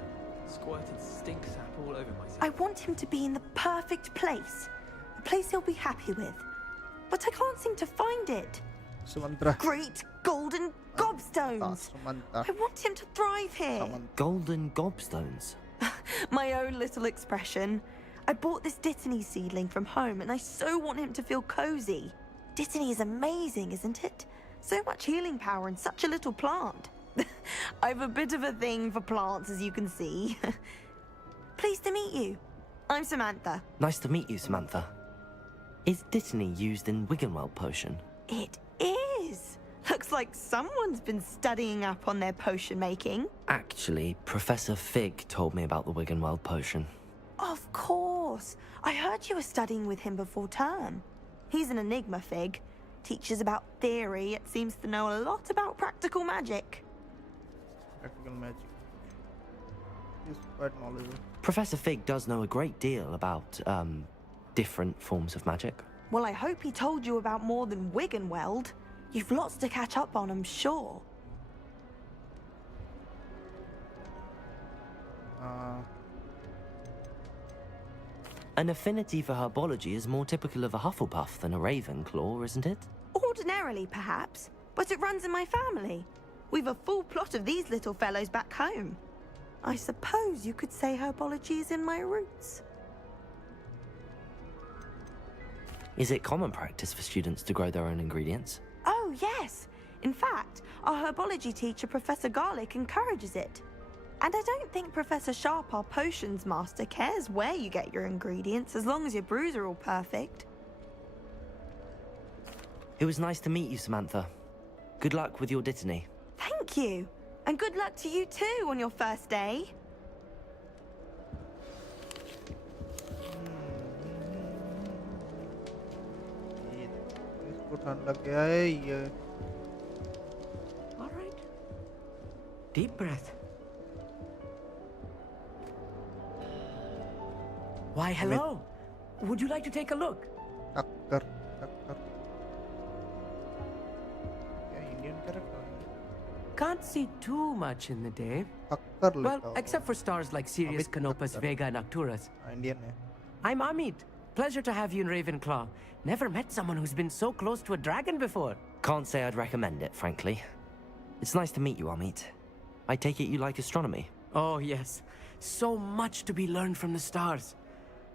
Squirted stink sap all over myself. I want him to be in the perfect place. A place he'll be happy with. But I can't seem to find it. Sumantra. Great golden gobstones. I want him to thrive here. Golden gobstones? My own little expression. I bought this Dittany seedling from home and I so want him to feel cozy. Dittany is amazing, isn't it? So much healing power in such a little plant. I've a bit of a thing for plants, as you can see. Pleased to meet you. I'm Samantha. Nice to meet you, Samantha. Is Dittany used in Wiggenweld potion? It is. Looks Looks like someone's been studying up on their potion making. Actually, Professor Fig told me about the Wiggenweld potion. Of course. I heard you were studying with him before term. He's an enigma, Fig. Teaches about theory, yet seems to know a lot about practical magic. Practical magic. He's quite knowledgeable. Professor Fig does know a great deal about, different forms of magic. Well, I hope he told you about more than Wiggenweld. You've lots to catch up on, I'm sure. An affinity for herbology is more typical of a Hufflepuff than a Ravenclaw, isn't it? Ordinarily, perhaps, but it runs in my family. We've a full plot of these little fellows back home. I suppose you could say herbology is in my roots. Is it common practice for students to grow their own ingredients? Oh, yes. In fact, our herbology teacher, Professor Garlick, encourages it. And I don't think Professor Sharp, our potions master, cares where you get your ingredients, as long as your brews are all perfect. It was nice to meet you, Samantha. Good luck with your dittany. Thank you. And good luck to you too on your first day. इसको ठंड लग गया है ये. All right. Deep breath. Why, hello. Would you like to take a look? टक्कर टक्कर. क्या Indian character? Can't see too much in the day. टक्कर लेता Well, हूँ. except for stars like Sirius, Amit Canopus, Thakkar. Vega, and Arcturus. Indian है. I'm Amit. Pleasure to have you in Ravenclaw. Never met someone who's been so close to a dragon before. Can't say I'd recommend it, frankly. It's nice to meet you, Amit. I take it you like astronomy. Oh, yes. So much to be learned from the stars.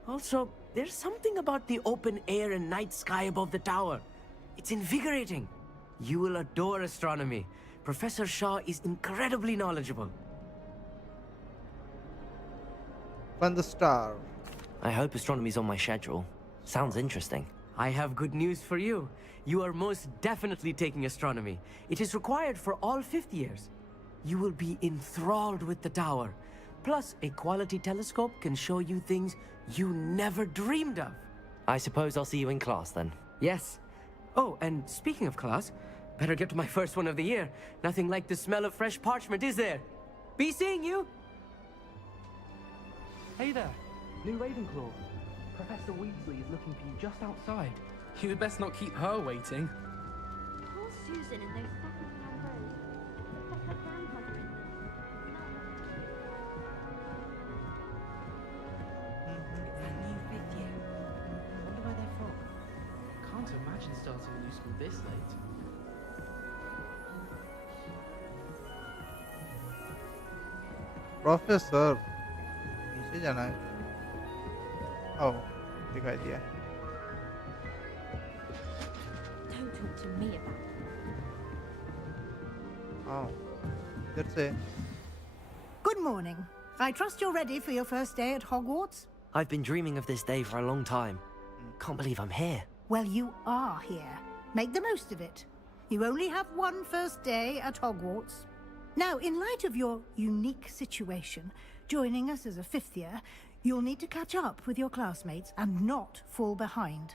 Also, there's something about the open air and night sky above the tower. It's invigorating. You will adore astronomy. Professor Shaw is incredibly knowledgeable. Find the star. I hope astronomy's on my schedule. Sounds interesting. I have good news for you. You are most definitely taking astronomy. It is required for all fifth years. You will be enthralled with the tower. Plus, a quality telescope can show you things you never dreamed of. I suppose I'll see you in class then. Yes. Oh, and speaking of class, better get to my first one of the year. Nothing like the smell of fresh parchment, is there? Be seeing you! Hey there, new Ravenclaw. Professor Weasley is looking for you just outside. You'd best not keep her waiting. Poor Susan in those second-hand robes. Looks like her grandmother in them. That new fifth year. I wonder where they're from. Can't imagine starting a new school this late. Professor नीचे जाना है. ओह दिखाई दिया. Don't talk to me about हाँ इधर से. Good morning. I trust you're ready for your first day at Hogwarts? I've been dreaming of this day for a long time. Can't believe I'm here. Well, you are here. Make the most of it. You only have one first day at Hogwarts. Now, in light of your unique situation, joining us as a fifth year, you'll need to catch up with your classmates and not fall behind.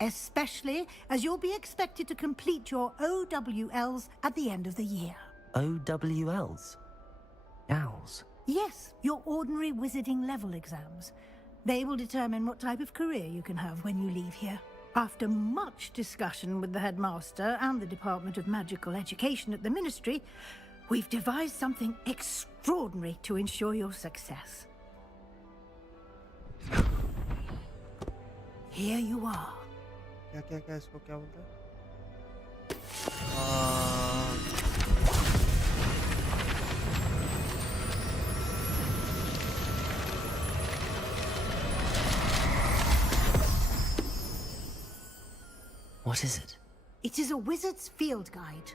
Especially as you'll be expected to complete your OWLs at the end of the year. OWLs? Owls? Yes, your ordinary wizarding level exams. They will determine what type of career you can have when you leave here. After much discussion with the headmaster and the Department of Magical Education at the Ministry, we've devised something extraordinary to ensure your success. Here you are. क्या क्या क्या इसको क्या बोलते हैं? What is it? It is a wizard's field guide.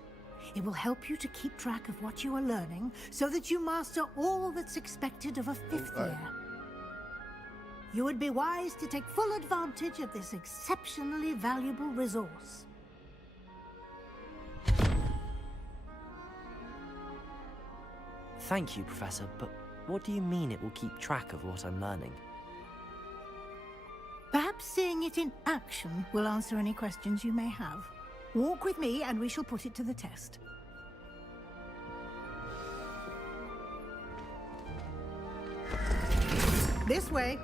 It will help you to keep track of what you are learning so that you master all that's expected of a fifth year. You would be wise to take full advantage of this exceptionally valuable resource. Thank you, Professor, but what do you mean it will keep track of what I'm learning? Perhaps seeing it in action will answer any questions you may have. Walk with me and we shall put it to the test. This way.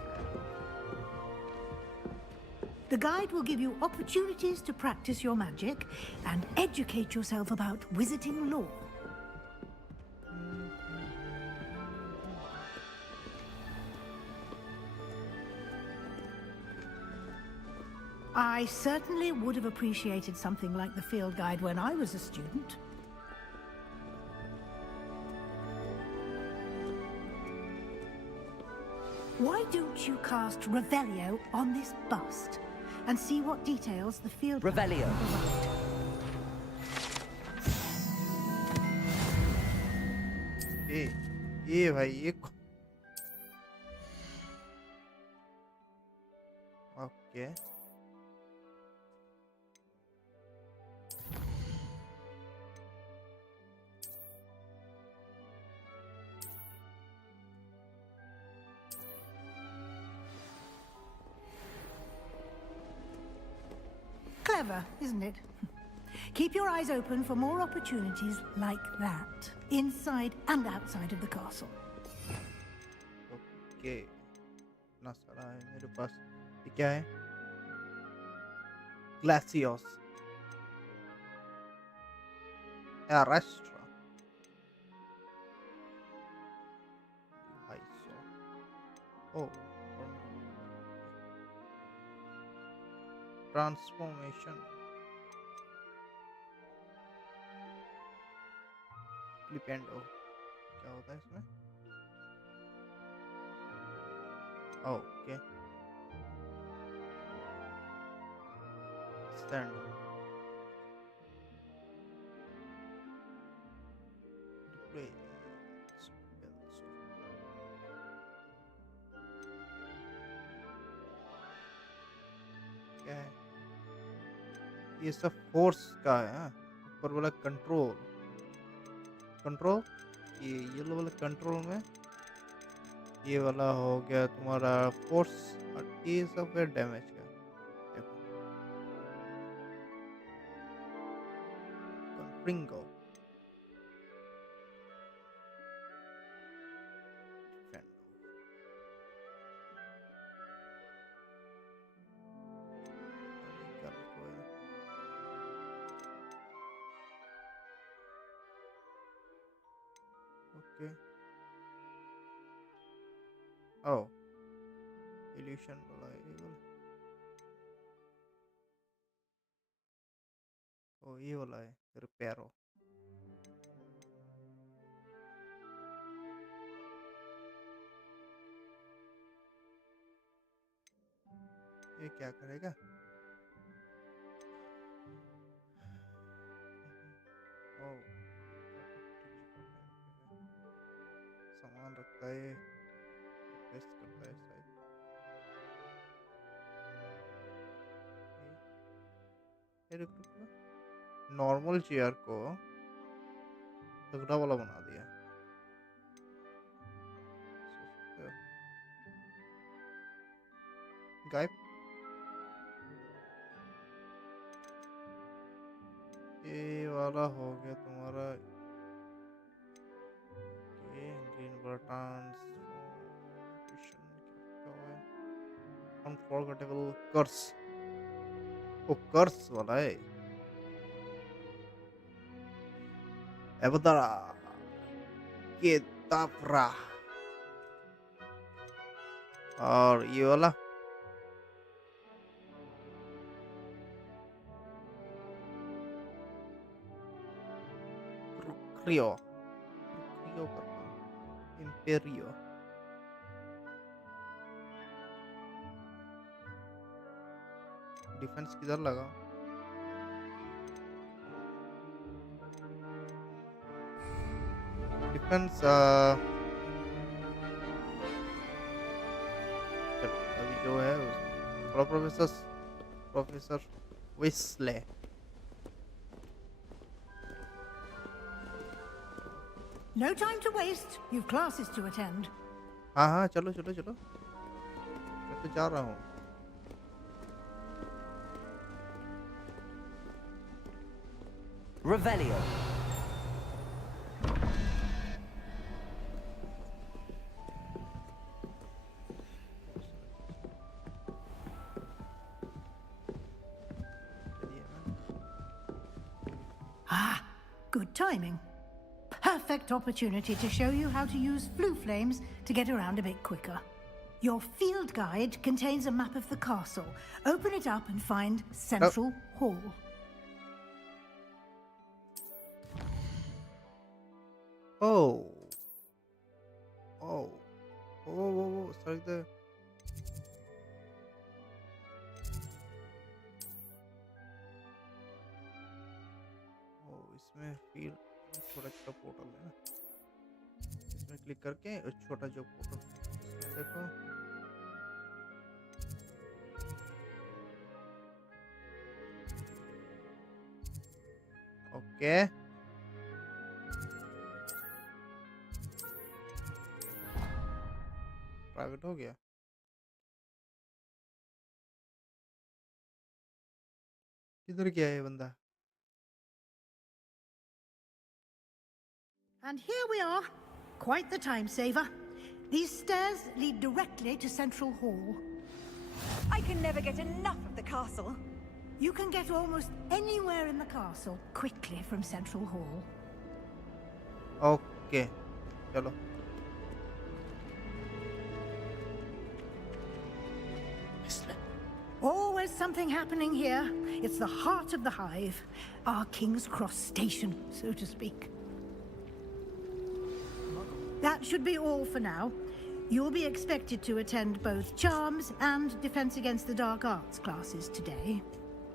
The guide will give you opportunities to practice your magic and educate yourself about wizarding lore. I certainly would have appreciated something like the field guide when I was a student. Why don't you cast Revelio on this bust and see what details the field Revelio. guide can provide? ये भाई ये okay Clever, isn't it? Keep your eyes open for more opportunities like that, inside and outside of the castle. Okay ना सारा है मेरे पास ये क्या है ग्लासियोस एरेस्ट्रा हाइसो ओ ट्रांसफॉर्मेशन फ्लिपेंडो क्या होता है इसमें ओके स्टैंड डिप्लॉय स्पेल्स क्या है ये सब फोर्स का है हाँ? ऊपर वाला कंट्रोल कंट्रोल ये येलो वाला कंट्रोल में ये वाला हो गया तुम्हारा फोर्स और ये सब है डैमेज का देखो कंट्रिंगो ओके Oh, illusion वाला है ये वाला ओ ये वाला है रिपेयरो ये क्या करेगा ओ सामान रखता है रिप्लेस करता है शायद ये नॉर्मल चेयर को तगड़ा वाला बना दिया सोचते हो गायब ये वाला हो गया तुम्हारा ये ग्रीन बटन्स अनफॉरगेटेबल कर्स ओ कर्स वाला है एबदरा के ताफरा और ये वाला क्रियो क्रियो करता इम्पेरियो डिफेंस किधर लगा डिफेंस अभी जो है professor विस्ले No time to waste. You've classes to attend. हाँ हाँ चलो चलो चलो, मैं तो जा रहा हूँ। Revelio. Ah, good timing. Perfect opportunity to show you how to use flue flames to get around a bit quicker. Your field guide contains a map of the castle. Open it up and find Central Hall. Oh. Oh. Oh, sorry the. Oh, इसमें field थोड़ा छोटा portal है ना, इसमें click करके और छोटा जो पोर्टल इसमें देखो। ओके प्राइवेट हो गया। किधर गया ये बंदा? And here we are. Quite the time saver. These stairs lead directly to Central Hall. I can never get enough of the castle. You can get almost anywhere in the castle quickly from Central Hall. Okay चलो। Always something happening here. It's the heart of the hive. Our King's Cross station, so to speak. That should be all for now. You'll be expected to attend both Charms and Defense Against the Dark Arts classes today.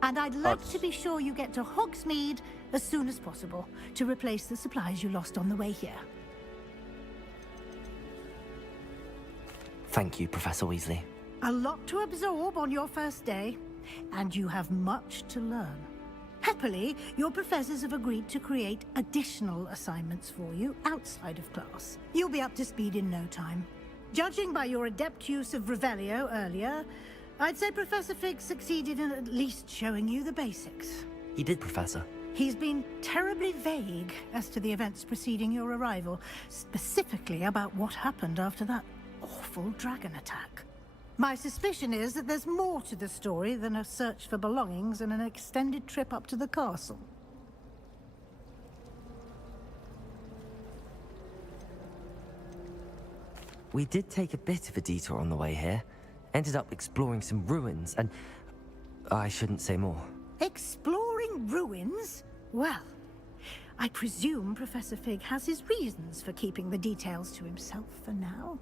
And I'd like to be sure you get to Hogsmeade as soon as possible to replace the supplies you lost on the way here. Thank you, Professor Weasley. A lot to absorb on your first day, and you have much to learn. Happily, your professors have agreed to create additional assignments for you outside of class. You'll be up to speed in no time. Judging by your adept use of Revelio earlier, I'd say Professor Fig succeeded in at least showing you the basics. He did, Professor. He's been terribly vague as to the events preceding your arrival, specifically about what happened after that awful dragon attack. My suspicion is that there's more to the story than a search for belongings and an extended trip up to the castle. We did take a bit of a detour on the way here. Ended up exploring some ruins and... I shouldn't say more. Exploring ruins? Well, I presume Professor Fig has his reasons for keeping the details to himself for now.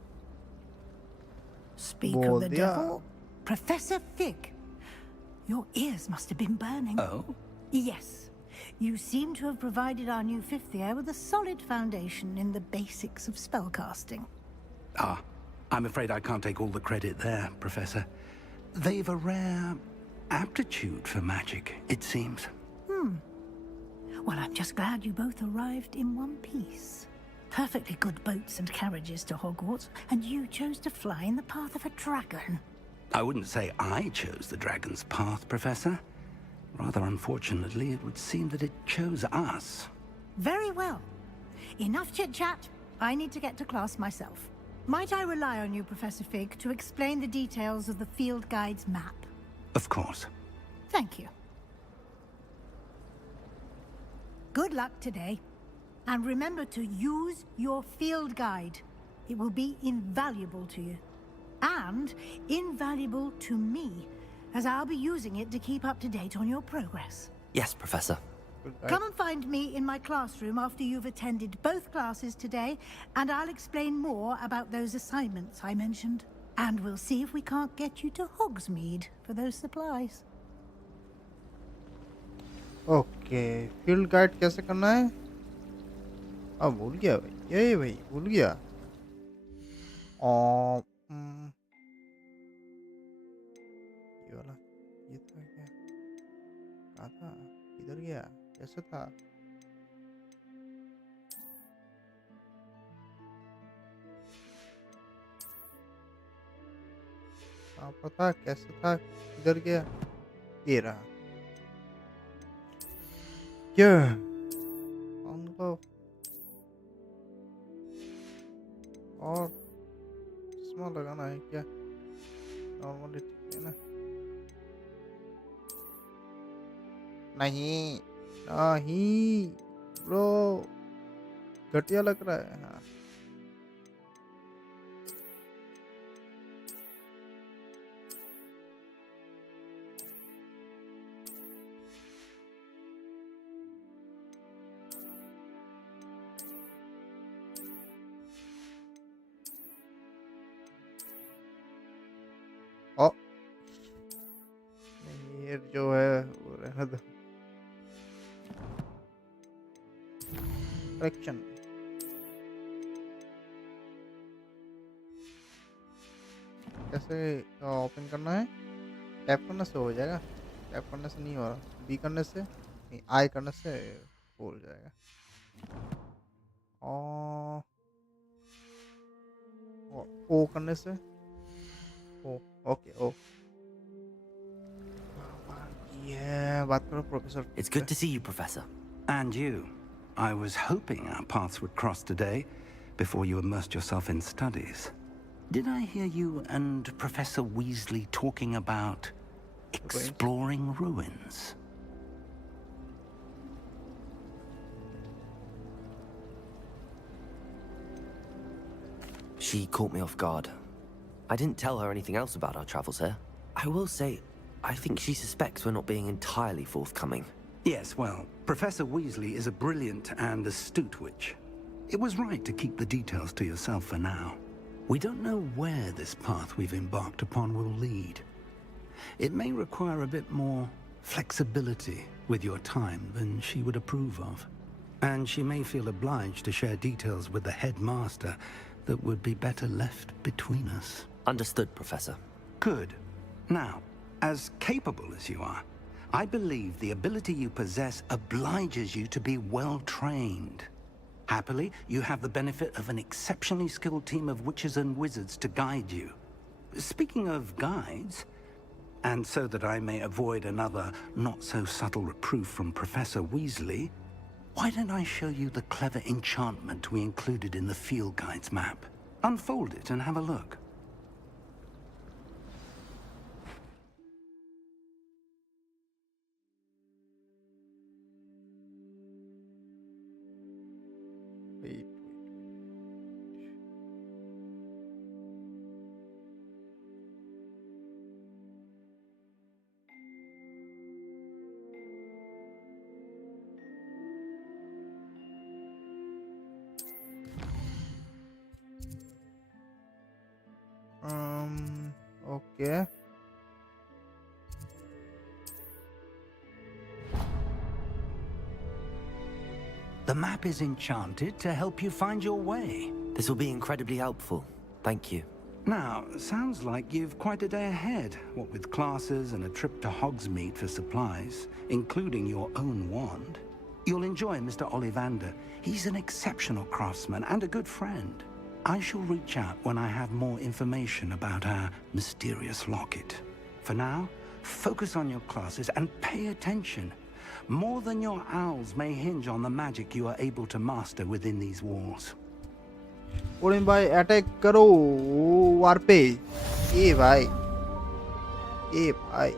Speak of the devil, Professor Fig. Your ears must have been burning. Oh? Yes. You seem to have provided our new fifth year with a solid foundation in the basics of spellcasting. Ah, I'm afraid I can't take all the credit there, Professor. They've a rare aptitude for magic, it seems. Well, I'm just glad you both arrived in one piece. Perfectly good boats and carriages to Hogwarts, and you chose to fly in the path of a dragon. I wouldn't say I chose the dragon's path, Professor. Rather unfortunately, it would seem that it chose us. Very well. Enough chit-chat. I need to get to class myself. Might I rely on you, Professor Fig, to explain the details of the field guide's map? Of course. Thank you. Good luck today. And remember to use your field guide. It will be invaluable to you. And invaluable to me, as I'll be using it to keep up to date on your progress. Yes, Professor. Come and find me in my classroom after you've attended both classes today, and I'll explain more about those assignments I mentioned. And we'll see if we can't get you to Hogsmeade for those supplies. Okay field guide कैसे करना है? अब भूल गया भाई, यही भाई भूल गया। और ये वाला ये था क्या? कहाँ था? किधर गया? कैसे था? कहाँ पर था, कैसे था, किधर गया? ये रहा। क्या उनको और चश्मा लगाना है क्या? नॉर्मली ठीक है ना? नहीं नहीं ब्रो, घटिया लग रहा है। हाँ ओ नहीं, ये जो है वो रहने दो। करेक्शन कैसे ओपन करना है? टैप करने से हो जाएगा? टैप करने से नहीं हो रहा, बी करने से नहीं, आई करने से हो जाएगा। और ओ करने से ओ, ओके ओ। ये बात करो professor. It's good to see you, Professor. And you. I was hoping our paths would cross today, before you immersed yourself in studies. Did I hear you and Professor Weasley talking about exploring ruins? She caught me off guard. I didn't tell her anything else about our travels here. I will say, I think she suspects we're not being entirely forthcoming. Yes, well, Professor Weasley is a brilliant and astute witch. It was right to keep the details to yourself for now. We don't know where this path we've embarked upon will lead. It may require a bit more flexibility with your time than she would approve of. And she may feel obliged to share details with the headmaster that would be better left between us. Understood, Professor. Good. Now, as capable as you are, I believe the ability you possess obliges you to be well trained. Happily, you have the benefit of an exceptionally skilled team of witches and wizards to guide you. Speaking of guides, and so that I may avoid another not-so-subtle reproof from Professor Weasley, why don't I show you the clever enchantment we included in the field guide's map? Unfold it and have a look. Wait. Okay. The map is enchanted to help you find your way. This will be incredibly helpful. Thank you. Now, sounds like you've quite a day ahead, what with classes and a trip to Hogsmeade for supplies, including your own wand. You'll enjoy Mr. Ollivander. He's an exceptional craftsman and a good friend. I shall reach out when I have more information about our mysterious locket. For now, focus on your classes and pay attention. More than your owls may hinge on the magic you are able to master within these walls. Odin भाई attack करो वार पे। ए भाई, ए भाई,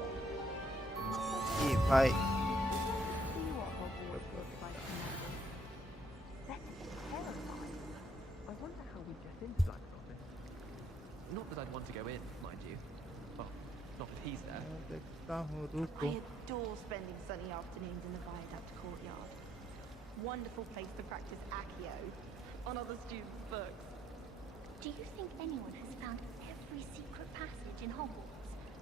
ए भाई। I wonder how we get into that office. Not that I'd want to go in, mind you. Well, not that he's there. I adore spending sunny afternoons in the viaduct courtyard. Wonderful place to practice Accio on other students' books. Do you think anyone has found every secret passage in Hogwarts?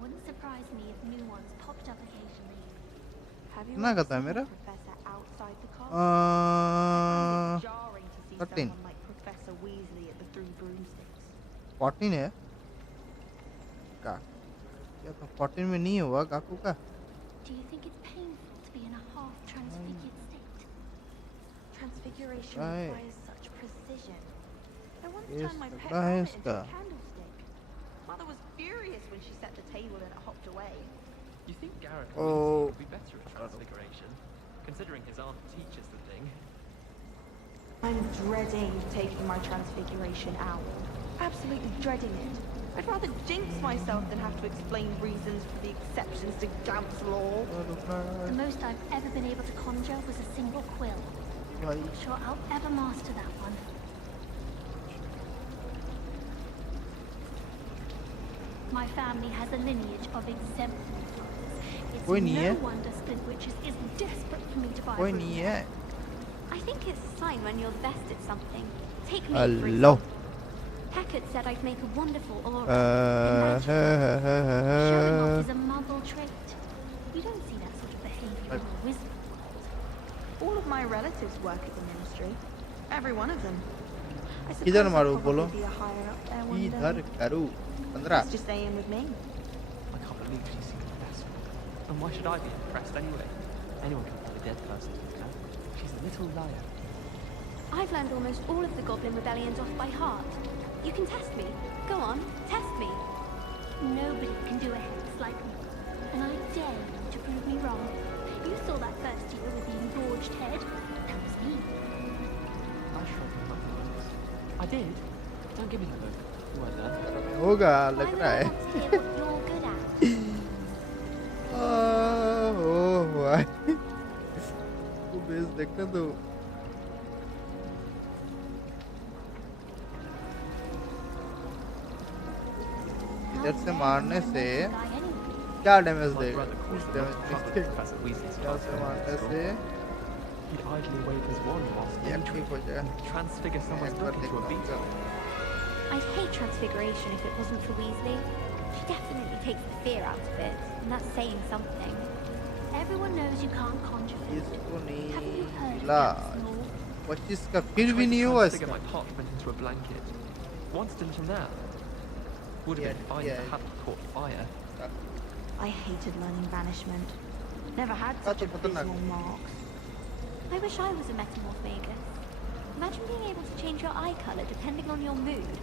Wouldn't surprise me if new ones popped up occasionally. Have you कितना ever कहता है seen मेरा? a professor outside the castle? I find it jarring to see 13 someone like Professor Weasley at the Three Broomsticks. 14 है का? क्या तो 14 में नहीं हुआ काकू का? Do you think it's painful to be in a half-transfigured state? Transfiguration Right. requires such precision. I once Yes, turned my pet that rabbit is into a the- candlestick. Mother was furious when she set the table and it hopped away. You think Garrett Oh. would be better at transfiguration, considering his aunt teaches the thing? I'm dreading taking my transfiguration out. Absolutely dreading it. I'd rather jinx myself than have to explain reasons for the exceptions to Gamp's law. The most I've ever been able to conjure was a single quill. Right. Not sure I'll ever master that one. My family has a lineage of exemplary fathers. It's कोई नहीं है। no wonder Splint Witches is desperate for me to buy a कोई broom. नहीं है। I think it's a sign when you're the best at something. Take me, for Hello. example. Packard said I'd make a wonderful aura. Showing off is a muggle trait. You don't see that sort of behavior in the wizard world. All of my relatives work at the ministry. Every one of them. I suppose किधर I'll मारूं probably बोलो? be a higher up there one इधर day. करूँ 15 It's just staying with me. I can't believe she's seen the best. And why should I be impressed anyway? Anyone can tell a dead person who's dead. She's a little liar. I've learned almost all of the Goblin rebellions off by heart. You can test me. Go on, test me. Nobody can do a hex like me. And I dare you to prove me wrong. You saw that first year with the engorged head. That was me. I shrugged my shoulders. I did. Don't give me the book. You won't learn. होगा लग रहा है। want to hear what you're good at. ओह भाई। वो base देखने दो। इधर से मारने से क्या डैमेज देगा? कुछ डैमेज नहीं देगा। इधर से मारने से He'd idly wave his wand whilst ये ठीक हो जाएगा। transfigure someone's एक बार book into a देखता beetle. हूँ। I'd hate transfiguration if it wasn't for Weasley. She definitely takes the fear out of it, and that's saying something. Everyone knows you can't conjure it. इसको नहीं Haven't you heard of मिला। Gamp's law? 25 का फिर I भी tried नहीं to हुआ transfigure इसका। my parchment into a blanket. Once until now. Would have been fine if it hadn't caught fire. I hated learning banishment. Never had such abysmal marks. I wish I was a metamorph magus. Imagine being able to change your eye colour depending on your mood.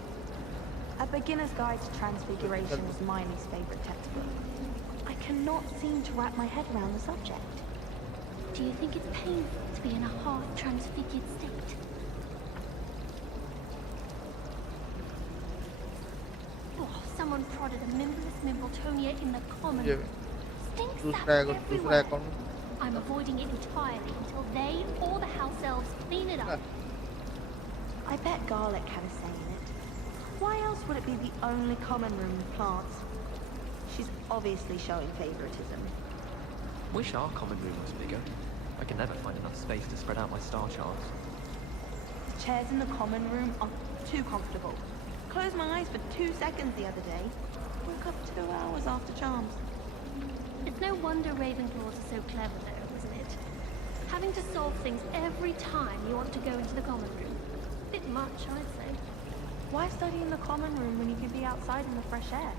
A Beginner's Guide to Transfiguration was Miley's favourite textbook. I cannot seem to wrap my head around the subject. Do you think it's painful to be in a half-transfigured state? Oh, someone prodded a Mimbless Mimbletonia in the common ये room. Stinks दूसरा out दूसरा everywhere. Account I'm avoiding it entirely until they or the house elves clean it up. I bet garlic had a say in it. Why else would it be the only common room with plants? She's obviously showing favoritism. Wish our common room was bigger. I can never find enough space to spread out my star charts. The chairs in the common room are too comfortable. Closed my eyes for 2 seconds the other day. Woke up 2 hours after charms. It's no wonder Ravenclaws are so clever, though, isn't it? Having to solve things every time you want to go into the common room. Bit much, I'd say. Why study in the common room when you can be outside in the fresh air?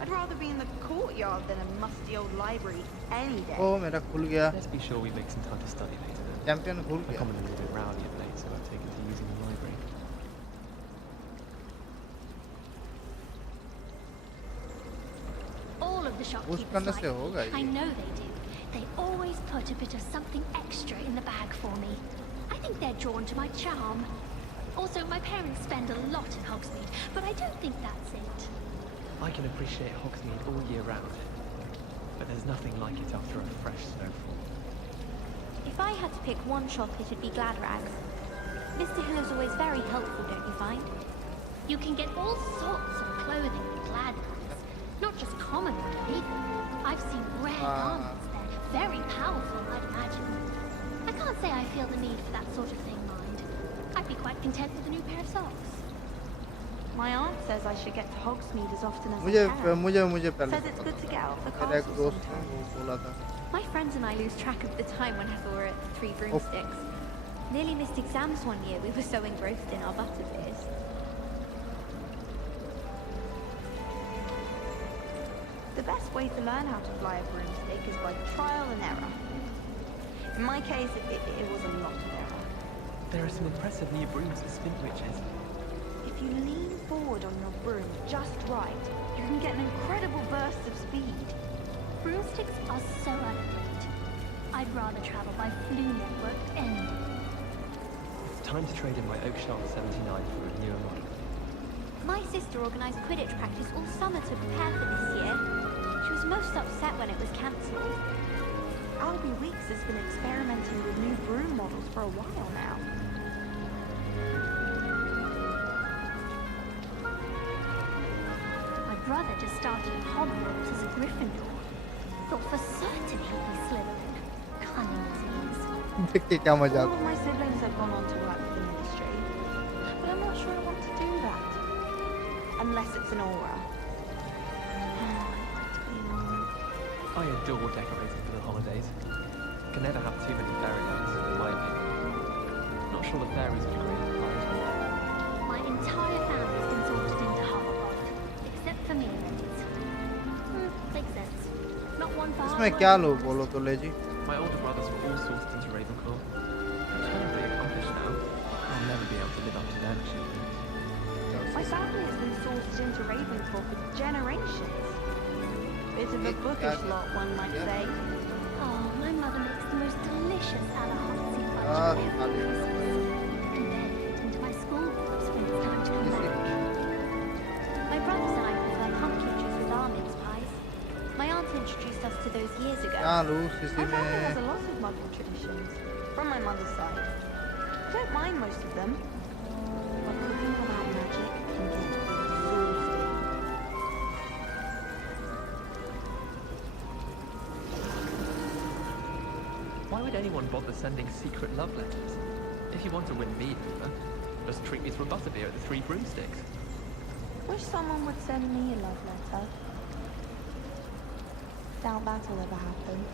I'd rather be in the courtyard than a musty old library any day. ओ मेरा खुल गया। Let's be sure we make some time to study later then. Champion खुल My गया। common room is a bit rowdy of late, so I've taken to using the library. All of the उस shopkeepers करने like से होगा I ये। know they do. They always put a bit of something extra in the bag for me. I think they're drawn to my charm. Also, my parents spend a lot in Hogsmeade, but I don't think that's it. I can appreciate Hogsmeade all year round, but there's nothing like it after a fresh snowfall. If I had to pick one shop, it'd be Gladrags. Mr. Hill is always very helpful, don't you find? You can get all sorts of clothing at Gladrags. Not just common ones either. I've seen rare garments there. Very powerful, I'd imagine. I can't say I feel the need for that sort of thing, mind. I'd be quite content with a new pair of socks. My aunt says I should get to Hogsmeade as often as मुझे I can. मुझे पहले Says it's good to get out of the मेरा एक castle दोस्त ने sometimes. वो बोला था। My friends and I lose track of the time whenever we're at the Three Broomsticks. Nearly missed exams one year, we were so engrossed in our butterbeers. The best way to learn how to fly a broomstick is by trial and error. In my case, it was a lot of error. There are some impressive new brooms for Splint Witches. If you lean forward on your broom just right, and get an incredible burst of speed. Broomsticks are so elegant. I'd rather travel by flume network any day. It's time to trade in my Oakshaft 79 for a newer model. My sister organised Quidditch practice all summer to prepare for this year. She was most upset when it was cancelled. Albie Weeks has been experimenting with new broom models for a while now. My brother just started at Hogwarts as a Gryffindor. Thought for certain he'd be Slytherin. Cunning as he is. देख के क्या मजा All आता of my siblings have gone on to work for the ministry, but I'm not sure I want to do that. Unless it's an aura. I'd like to be an aura. I adore decorating for the holidays. Can never have too many fairy lights, in my opinion. Not sure the fairies would agree. My entire family's been sorted into Hufflepuff, except for me, that is. Makes sense. Not one for इसमें hard क्या work. लो बोलो तो ले जी My older brothers were all sorted into Ravenclaw. Terribly accomplished now. I'll never be able to live up to their achievement. My family has been sorted into Ravenclaw for generations. Bit of a bookish lot, one might say. Oh, my mother makes the most delicious Alahazzi fudge Ah, every Christmas. And then put into my school books when it's time to come back. My brothers and I prefer pumpkin juice with almond pies. My aunt introduced us to those years ago. क्या लूँ इसी My family has में a lot of muggle traditions, from my mother's side. I don't mind most of them, but cooking without magic can get exhausting. Why would anyone bother sending secret love letters? If you want to win me over, just treat me to a butterbeer at the Three Broomsticks. Wish someone would send me a love letter. Doubt that'll ever happen.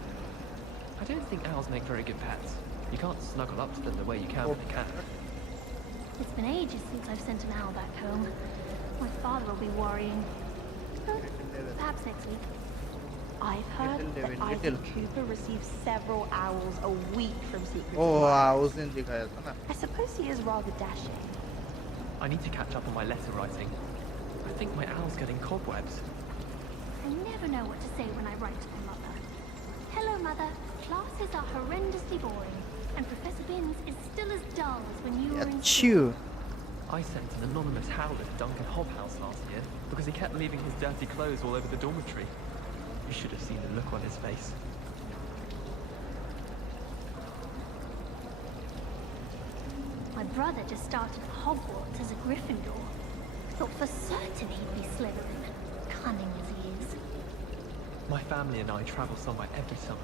I don't think owls make very good pets. You can't snuggle up to them the way you can with a cat. It's been ages since I've sent an owl back home. My father will be worrying. Perhaps next week. I've heard that Isaac Cooper receives several owls a week from Secret oh Supplies. हाँ उस दिन दिखाया था ना I suppose he is rather dashing. I need to catch up on my letter writing. I think my owl's getting cobwebs. I never know what to say when I write to my mother. Hello, Mother. Classes are horrendously boring, and Professor Binns is still as dull as when you were in school. I sent an anonymous howler to Duncan Hobhouse last year because he kept leaving his dirty clothes all over the dormitory. You should have seen the look on his face. My brother just started at Hogwarts as a Gryffindor. Thought for certain he'd be Slytherin, cunning as he is. My family and I travel somewhere every summer.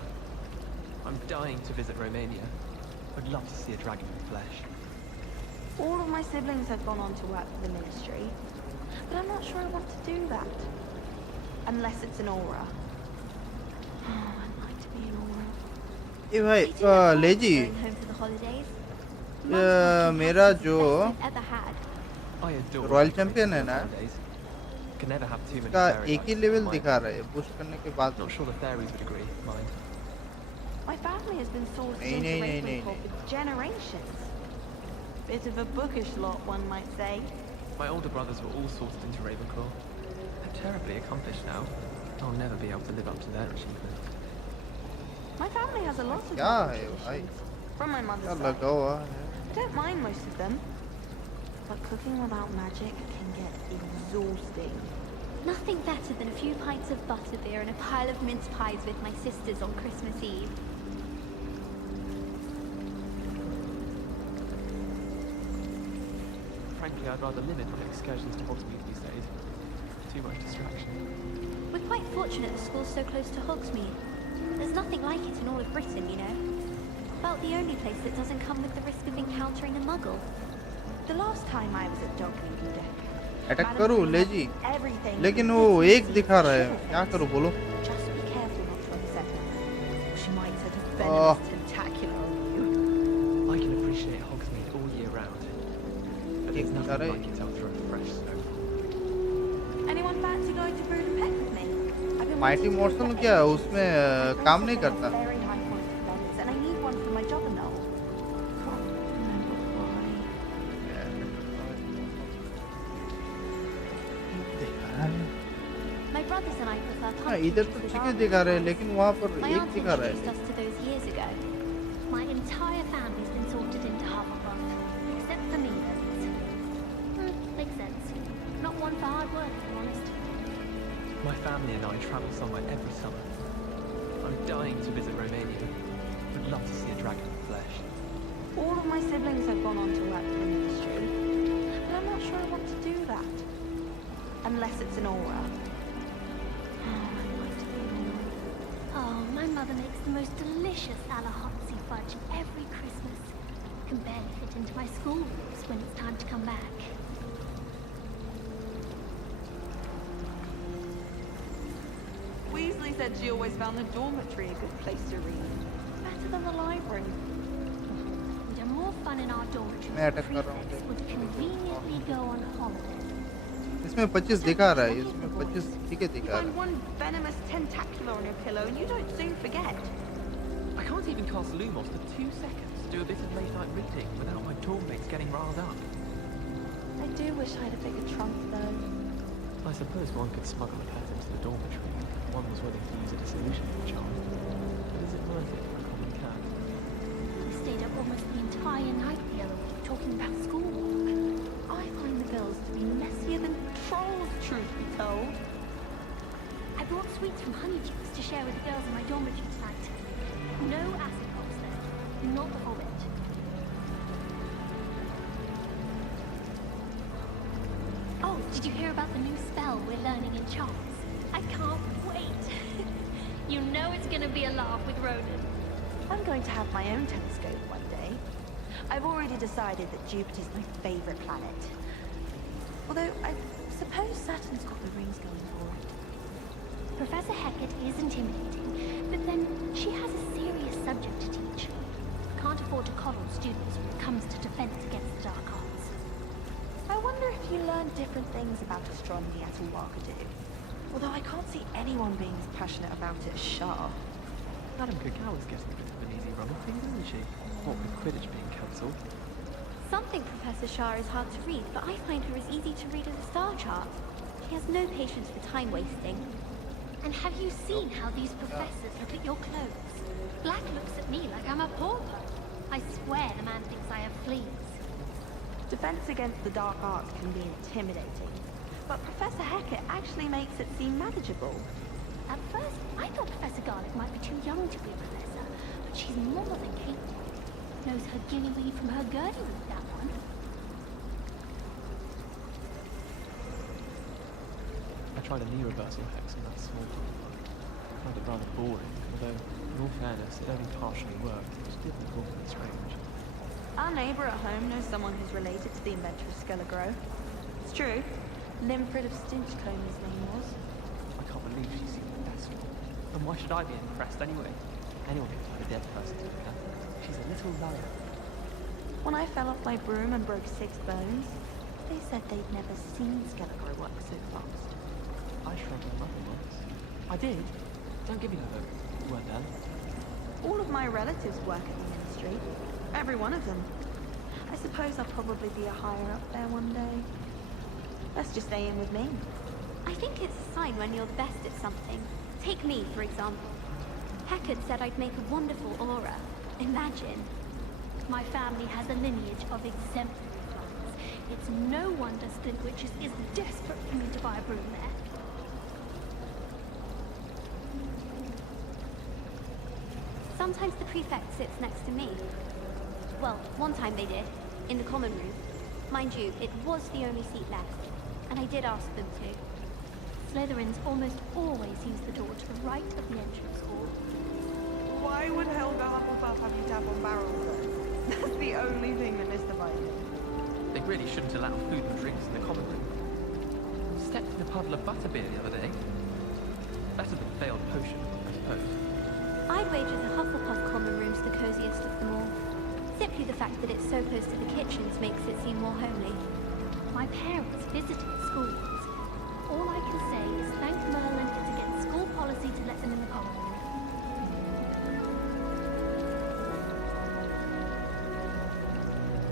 I'm dying to visit Romania. I'd love to see a dragon in flesh. All of my siblings have gone on to work for the ministry, but I'm not sure I want to do that. Unless it's an aura. Oh, I'd like to be an aura. ए भाई ले जी Going home for the holidays. मेरा जो I've ever had. I adore royal champion है ना Can never have too many का fairy एक ही lights, level mind. दिखा रहा है बूस्ट करने के बाद Not sure the fairies would agree, mind. My family has been sorted Nee, into nee, nee, Ravenclaw for generations. Bit of a bookish lot, one might say. My older brothers were all sorted into Ravenclaw. They're terribly accomplished now. I'll never be able to live up to their achievement. My family has a lot of क्या muggle है भाई traditions, from my क्या mother's side. लगा हुआ है I don't mind most of them, but cooking without magic can get exhausting. Nothing better than a few pints of butterbeer and a pile of mince pies with my sisters on Christmas Eve. Frankly, I'd rather limit my excursions to Hogsmeade these days. Too much distraction. We're quite fortunate the school's so close to Hogsmeade. There's nothing like it in all of Britain, you know. About the only place that doesn't come with the risk of encountering a muggle. The last time I was at Dogmeade Deck, attack करूँ ले जी everything लेकिन वो एक दिखा रहा है क्या करूँ बोलो just be careful not to upset her. She might set a Oh. venomous tentacular on you. I can appreciate Hogsmeade all year round. But there's nothing Sorry. like it after a fresh snowfall. Anyone fancy going to Brood and Peck with me? I've been mighty wanting to morsel look क्या at है it. उसमें My friends काम said नहीं they have करता very high quality feathers, and I need one for my job and all. Can't remember why. हाँ punk इधर teaches तो the chicken dark दिखा रहा है arts. लेकिन वहाँ पर My एक aunt दिखा रहा introduced है us to those years ago. My entire family's been sorted into Hufflepuff, except for me, that is. Makes sense. Not one for hard work, if I'm honest. My family and I travel somewhere every summer. I'm dying to visit Romania. Would love to see a dragon in flesh. All of my siblings have gone on to work for the Ministry, but I'm not sure I want to do that. Unless it's an aura. Oh, my mother makes the most delicious Alahatsi fudge every Christmas. Can barely fit into my school rooms when it's time to come back. Weasley said she always found the dormitory a good place to read. Better than the library. We'd have more fun in our dormitory मैं if अटक कर रहा हूँ prefects would conveniently go on holiday. इसमें 25 दिखा रहा है इसमें 25 ठीक है You दिखा रहा find one venomous tentacular on your pillow and you don't soon forget. I can't even cast Lumos for 2 seconds to do a bit of late night reading without my dormmates getting riled up. I do wish I had a bigger trunk though. I suppose one could smuggle a pet into the dormitory if one was willing to use a disillusionment charm. But is it worth it for a common cat? We stayed up almost the entire night the other week talking about schoolwork. I find the girls to be messier than trolls, truth be told. I brought sweets from Honeydews to share with the girls in my dormitory tonight. No acid pops though. Not the whole bit. Oh, did you hear about the new spell we're learning in charms? I can't wait. You know it's gonna be a laugh with Ronan. I'm going to have my own telescope one day. I've already decided that Jupiter's my favorite planet. Although, I suppose Saturn's got the rings going for it. Professor Hecat is intimidating, but then she has a serious subject to teach. Can't afford to coddle students when it comes to defense against the dark arts. I wonder if you learn different things about astronomy at Uwakadu. Although I can't see anyone being as passionate about it as Shah. Madam Kagawa's getting a bit of an easy run of things, isn't she? What with Quidditch being cancelled. Some think Professor Shah is hard to read, but I find her as easy to read as a star chart. She has no patience for time wasting. And have you seen how these professors look at your clothes? Black looks at me like I'm a pauper. I swear the man thinks I have fleas. Defense against the dark arts can be intimidating, but Professor Hecat actually makes it seem manageable. At first, I thought Professor Garlick might be too young to be a professor, but she's more than capable. Knows her guinea weed from her gurney weed, that one. I tried a knee reversal hex on that small bug. I found it rather boring, although, in all fairness, it only partially worked, which did look awfully strange. Our neighbour at home knows someone who's related to the inventor of Skelegro. It's true. Limfrid of Stinchcombe his name was. I can't believe she's seen the best one. And why should I be impressed anyway? Anyone can find a dead person to look at. She's a little liar. When I fell off my broom and broke 6 bones, they said they'd never seen Skelegro work so fast. I shrugged my mother once. I did. Don't give me that look. You weren't there. All of my relatives work at the Ministry. Every one of them. I suppose I'll probably be a higher up there one day. Let's just stay in with me. I think it's a sign when you're the best at something. Take me, for example. Hecat said I'd make a wonderful aura. Imagine. My family has a lineage of exemplary flowers. It's no wonder Splintwitches is desperate for me to buy a broom there. Sometimes the prefect sits next to me. Well, one time they did, in the common room. Mind you, it was the only seat left, and I did ask them to. Slytherins almost always use the door to the right of the entrance hall. Why would Helga Hufflepuff have you tap on barrels though? That's the only thing that mystifies me. They really shouldn't allow food and drinks in the common room. Stepped in a puddle of butterbeer the other day. Better than failed potion, I suppose. I'd wager the Hufflepuff common room's the coziest of them all. Simply the fact that it's so close to the kitchens makes it seem more homely. My parents visited schools. All I can say is thank Merlin it's against school policy to let them in the common room.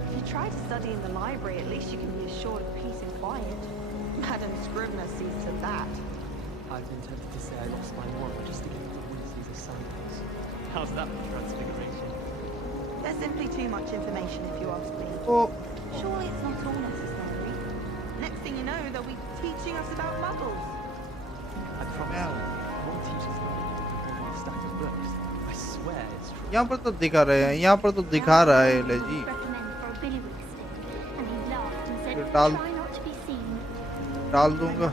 If you try to study in the library, at least you can be assured of peace and quiet. Madam Scrivener sees to that. I've been tempted to say I lost my wand just to get the Weasleys a sandals. How's that for transfiguration? There's simply too much information if you ask me. Oh. Surely it's not all necessary. Next thing you know, they'll be teaching us about muggles. I promise you, one teacher's going to be a stack of books. I swear it's true. यहाँ पर तो दिखा रहे हैं, यहाँ पर तो दिखा रहा है ले जी। डाल दूँगा।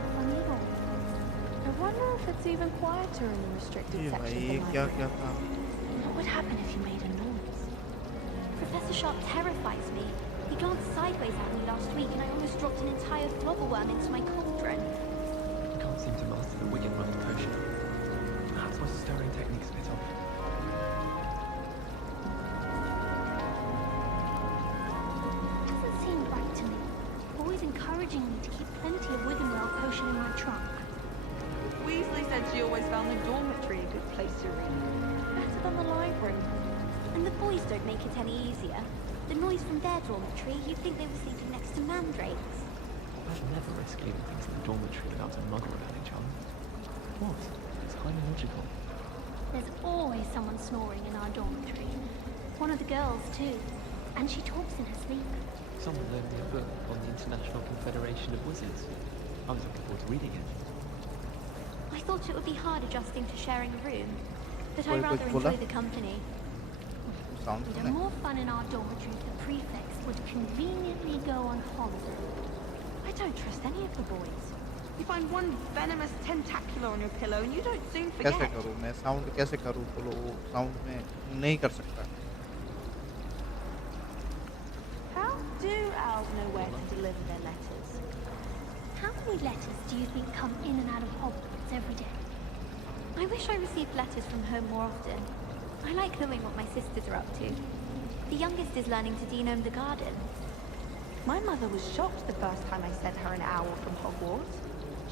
I wonder if it's even quieter in the restricted ये section भाई of the क्या library. क्या था? What would happen if you made a noise? Professor Sharp terrifies me. He glanced sideways at me last week and I almost dropped an entire flobberworm into my cauldron. I can't seem to master the Wigan Mud potion. Perhaps my stirring technique's a bit off. Doesn't seem right to me. Always encouraging me to keep plenty of Wiggenweld potion in my trunk. Weasley said she always found the dormitory a good place to read. Better than the library. And the boys don't make it any easier. The noise from their dormitory, you'd think they were sleeping next to mandrakes. I'd never risk leaving things in the dormitory without a muggle of any chance. What? It's highly logical. There's always someone snoring in our dormitory. One of the girls, too. And she talks in her sleep. Someone loaned me a book on the International Confederation of Wizards. I was looking forward to reading it. I thought it would be hard adjusting to sharing a room, but कोई I rather कुछ बोला? enjoy the company. Sound We'd सुने? have more fun in our dormitory if the prefects would conveniently go on holiday. I don't trust any of the boys. You find one venomous tentacular on your pillow and you don't soon forget. कैसे करूँ मैं? Sound कैसे करूँ? बोलो sound में नहीं कर सकता। How do owls know where to deliver their letters? How many letters do you think come in and out of Hogwarts every day? I wish I received letters from home more often. I like knowing what my sisters are up to. The youngest is learning to denome the garden. My mother was shocked the first time I sent her an owl from Hogwarts.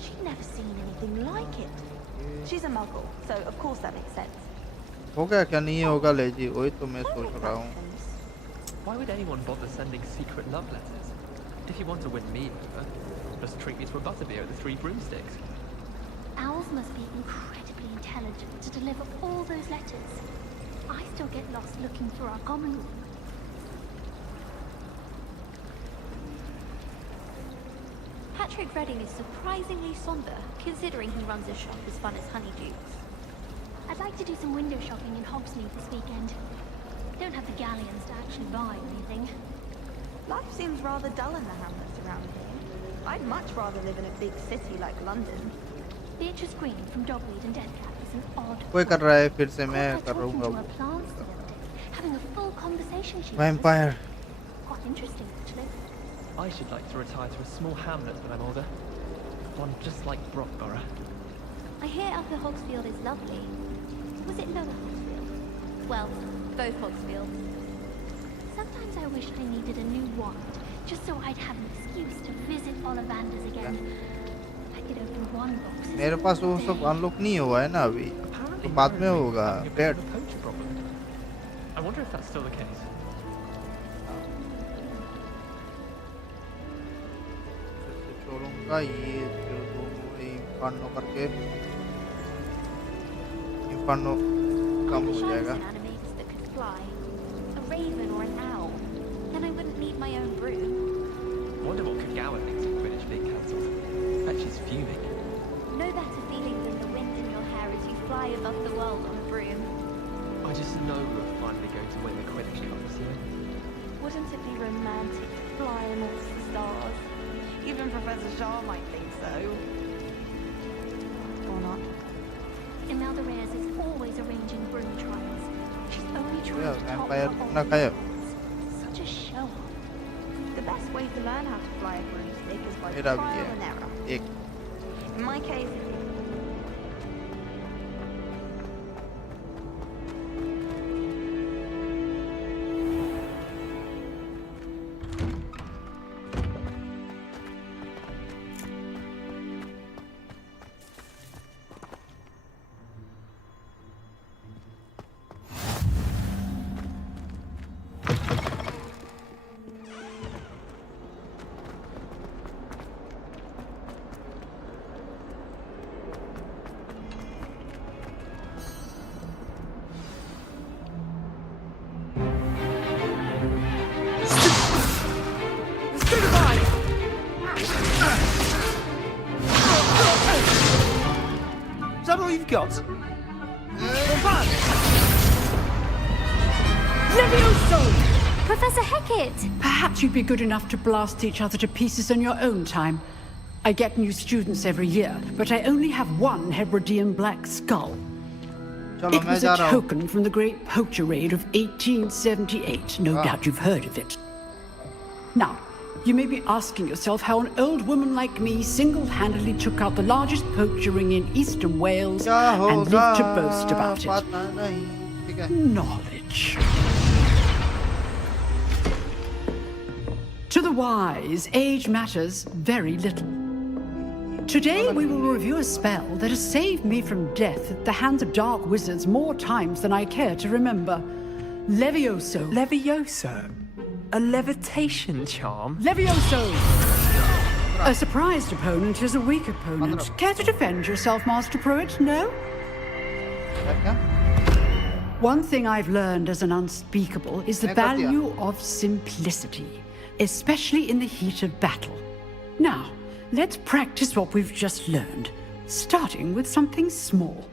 She'd never seen anything like it. She's a muggle, so of course that makes sense. होगा क्या नहीं होगा ले जी? वही तो मैं सोच रहा हूँ। Why would anyone bother sending secret love letters? If you want to win me over, just treat me to a butterbeer with the 3 broomsticks. Owls must be incredibly intelligent to deliver all those letters. I still get lost looking for our common room. Patrick Redding is surprisingly somber, considering he runs a shop as fun as Honeydukes. I'd like to do some window shopping in Hogsmeade this weekend. Don't have the galleons to actually buy anything. Life seems rather dull in the hamlets around here. I'd much rather live in a big city like London. Beatrice Green from Dogweed and Deadcap is an odd. कोई कर रहा है फिर से मैं कर Talking रहूँगा to her plants the other day, having a full conversation. She Vampire. Quite interesting, actually. I should like to retire to a small hamlet when I'm older. One just like Brockborough. I hear Upper Hogsfield is lovely. Was it Lower Hogsfield? Well, both Hogsfields. Sometimes I wish I needed a new wand, just so I'd have an excuse to visit Ollivanders again. I could open one box. मेरे पास वो सब unlock नहीं हुआ है ना अभी, तो बाद में होगा। Dead. I wonder if that's still the case. छोड़ूंगा ये फिर दोनों इंफर्नो करके इंफर्नो कम हो जाएगा। Animators that could fly. A raven or an owl. Then I wouldn't need my own broom. Wonder what Kagawa thinks of Quidditch being cancelled. Bet she's fuming. No better feeling than the wind in your hair as you fly above the world on a broom. I just know we're finally going to win the Quidditch Cup soon. Wouldn't it be romantic to fly amongst the stars? Even Professor Shaw might think so. Or not. Imelda Reyes is always arranging broom trials. She's only trying Yeah, to top vampire her ना old खाया। records. Such a show off. The best way to learn how to fly a broomstick is by मेरा भी trial है and error. एक। In my case, Is that all you've got? Fun! Levioso! Professor Hecat! Perhaps you'd be good enough to blast each other to pieces in your own time. I get new students every year, but I only have one Hebridean black skull. It was a token from the Great Poacher Raid of 1878. No doubt you've heard of it. Now, you may be asking yourself how an old woman like me single-handedly took out the largest poacher ring in eastern Wales and lived to boast about it. Knowledge. To the wise, age matters very little. Today we will review a spell that has saved me from death at the hands of dark wizards more times than I care to remember. Levioso. Levioso? A levitation charm? Levioso! A surprised opponent is a weak opponent. Care to defend yourself, Master Pruitt? No? One thing I've learned as an unspeakable is the value of simplicity, especially in the heat of battle. Now, let's practice what we've just learned, starting with something small.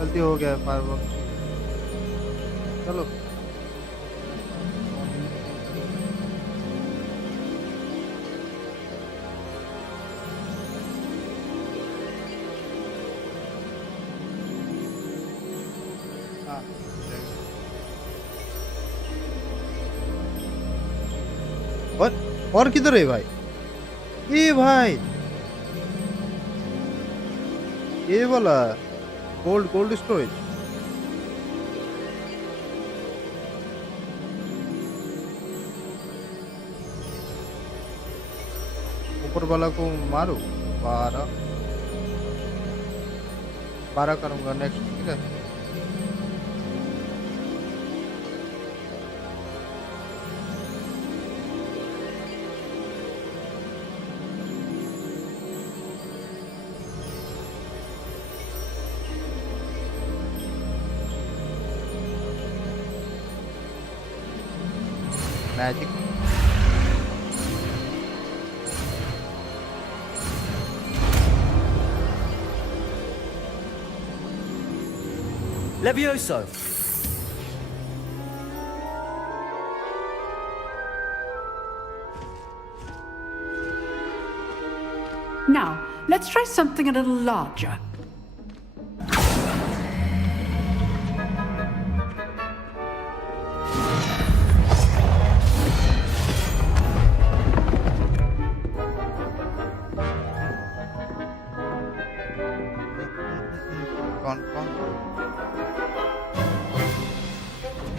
गलती हो गया firework चलो और किधर है भाई ये भाई ये वाला गोल्ड स्टोरेज ऊपर वाला को मारो 12 करूंगा नेक्स्ट ठीक है magic Levioso! Now, let's try something a little larger.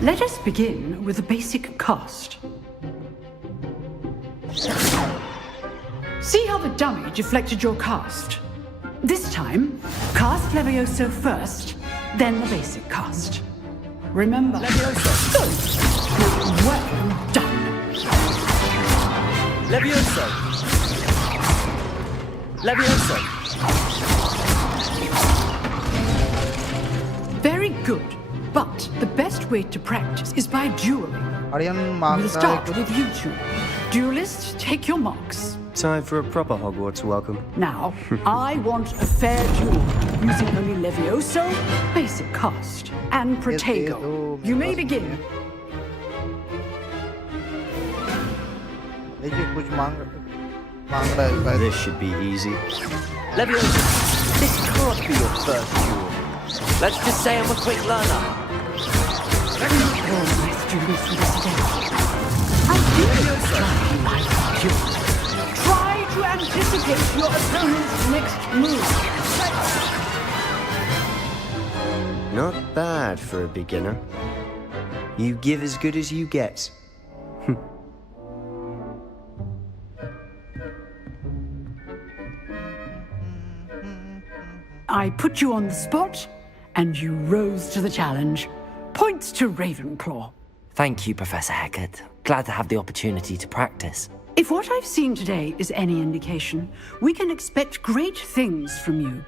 Let us begin with the basic cast. See how the dummy deflected your cast? This time, cast Levioso first, then the basic cast. Remember, Levioso. Good. Well done. Levioso. Levioso. Very good. But the best way to practice is by dueling. We'll start with you two. Duelists, take your marks. Time for a proper Hogwarts welcome. Now, I want a fair duel, using only Levioso, basic cast, and Protego. You may begin. This should be easy. Levioso, this can't be your first duel. Let's just say I'm a quick learner. All my students for this day. I do like you. Try to anticipate your opponent's next move. Not bad for a beginner. You give as good as you get. I put you on the spot, and you rose to the challenge. Points to Ravenclaw. Thank you, Professor Hecat. Glad to have the opportunity to practice. If what I've seen today is any indication, we can expect great things from you.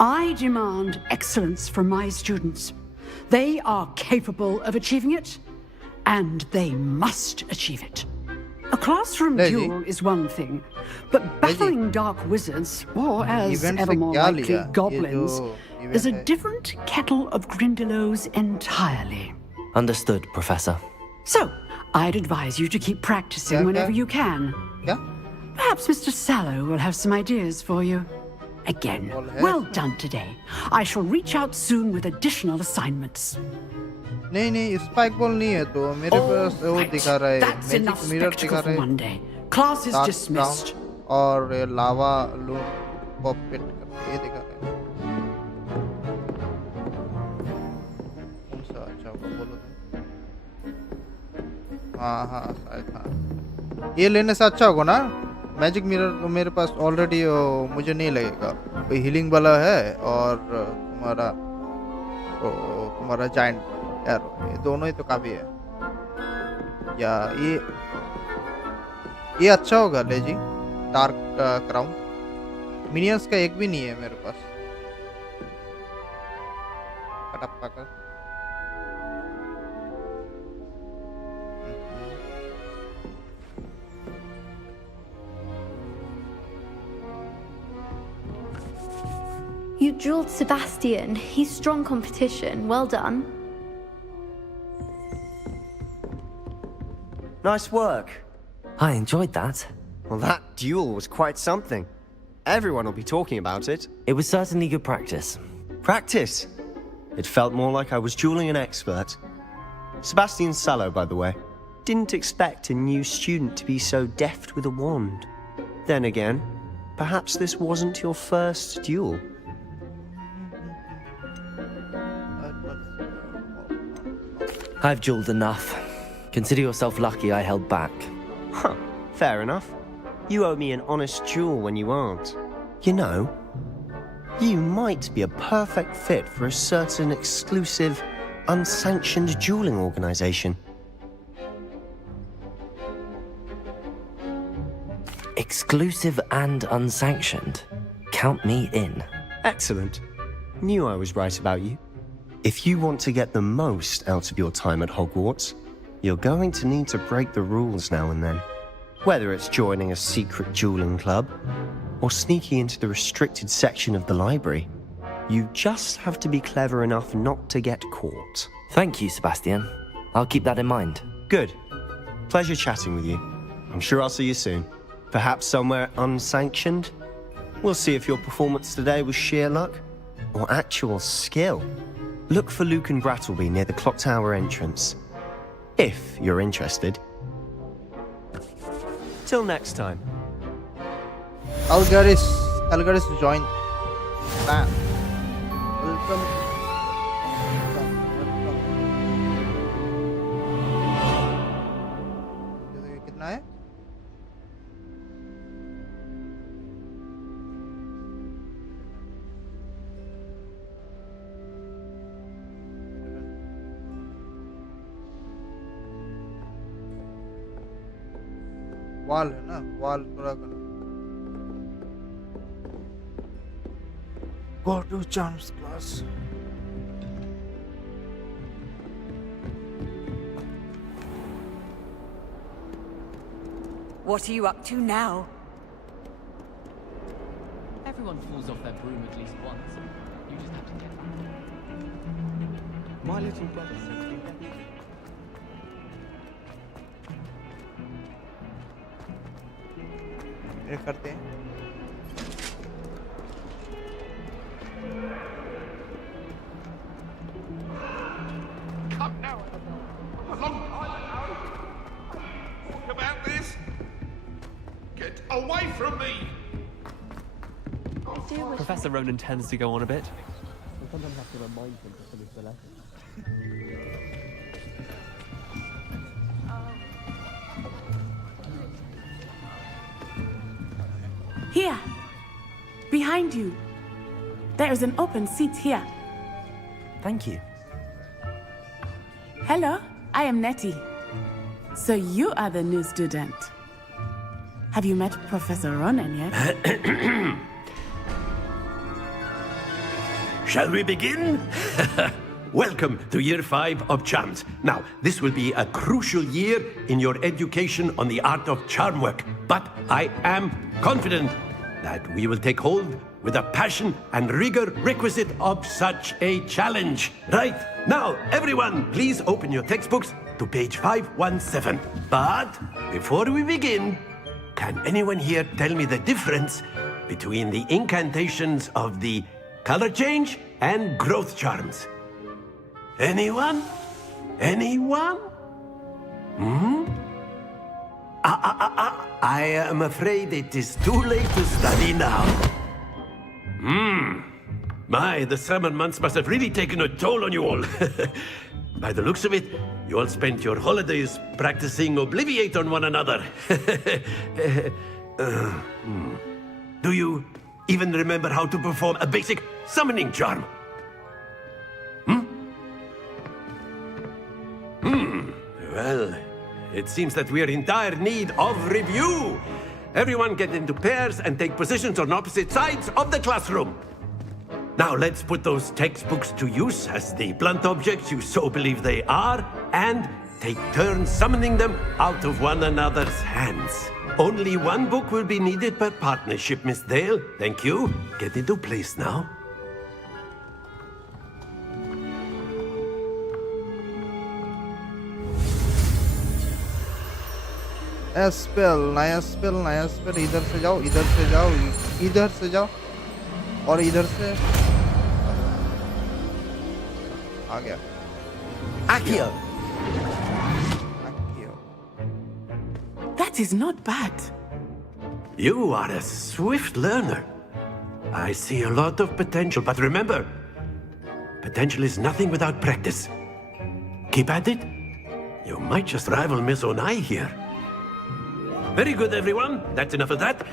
I demand excellence from my students. They are capable of achieving it, and they must achieve it. A classroom duel is one thing, but battling dark wizards, or as ever more likely, goblins, is a different kettle of Grindylows entirely. Understood, Professor. So, I'd advise you to keep practicing whenever you can. Perhaps Mr. Sallow will have some ideas for you. Again, well done today. I shall reach out soon with additional assignments. नहीं spike ball नहीं है तो मेरे पास वो दिखा रहा है magic mirror दिखा रहा है क्लास इज डिसमिस्ड और लावा लून पॉपेट ये दिखा रहा है कौन सा अच्छा होगा बोलो तुम हाँ शायद हाँ ये लेने से अच्छा होगा ना मैजिक मिरर तो मेरे पास ऑलरेडी मुझे नहीं लगेगा कोई हीलिंग वाला है और तुम्हारा जायंट यार ये दोनों ही तो काफी है या ये अच्छा होगा ले जी डार्क क्राउन मिनियंस का एक भी नहीं है मेरे पास कटप्पा का You dueled Sebastian. He's strong competition. Well done. Nice work. I enjoyed that. Well, that duel was quite something. Everyone will be talking about it. It was certainly good practice. Practice? It felt more like I was dueling an expert. Sebastian Sallow, by the way. Didn't expect a new student to be so deft with a wand. Then again, perhaps this wasn't your first duel. I've dueled enough. Consider yourself lucky I held back. Huh, fair enough. You owe me an honest duel when you aren't. You know, you might be a perfect fit for a certain exclusive, unsanctioned dueling organization. Exclusive and unsanctioned? Count me in. Excellent. Knew I was right about you. If you want to get the most out of your time at Hogwarts, you're going to need to break the rules now and then. Whether it's joining a secret dueling club, or sneaking into the restricted section of the library, you just have to be clever enough not to get caught. Thank you, Sebastian. I'll keep that in mind. Good. Pleasure chatting with you. I'm sure I'll see you soon. Perhaps somewhere unsanctioned? We'll see if your performance today was sheer luck or actual skill. Look for Luke and Brattleby near the clock tower entrance, if you're interested. Till next time. Algaris join clan. Welcome. ये कितना है? Wall है ना, wall पूरा करना। Go to charms class. What are you up to now? Everyone falls off their broom at least once. You just have to get back. My little brother says we bet. ये करते हैं। Come now, a long time ago. Talk about this. Get away from me. Professor Ronan tends to go on a bit. We sometimes have to remind him to finish the lesson. Here, behind you. There is an open seat here. Thank you. Hello, I am Nettie. So you are the new student. Have you met Professor Ronan yet? Shall we begin? Welcome to Year 5 of Charms. Now, this will be a crucial year in your education on the art of charm work, but I am confident that we will take hold with the passion and rigor requisite of such a challenge. Right, now, everyone, please open your textbooks to page 517. But before we begin, can anyone here tell me the difference between the incantations of the color change and growth charms? Anyone? Anyone? I am afraid it is too late to study now. My, the summer months must have really taken a toll on you all. By the looks of it, you all spent your holidays practicing Obliviate on one another. Do you even remember how to perform a basic summoning charm? Well, it seems that we are in dire need of review. Everyone get into pairs and take positions on opposite sides of the classroom. Now let's put those textbooks to use as the blunt objects you so believe they are, and take turns summoning them out of one another's hands. Only one book will be needed per partnership, Miss Dale. Thank you. Get into place now. नया spell इधर से जाओ, इधर से जाओ, इधर से जाओ और इधर से आ गया। Accio. That is not bad. You are a swift learner. I see a lot of potential, but remember, potential is nothing without practice. Keep at it. You might just rival Miss Onai here. Very good, everyone. That's enough of that.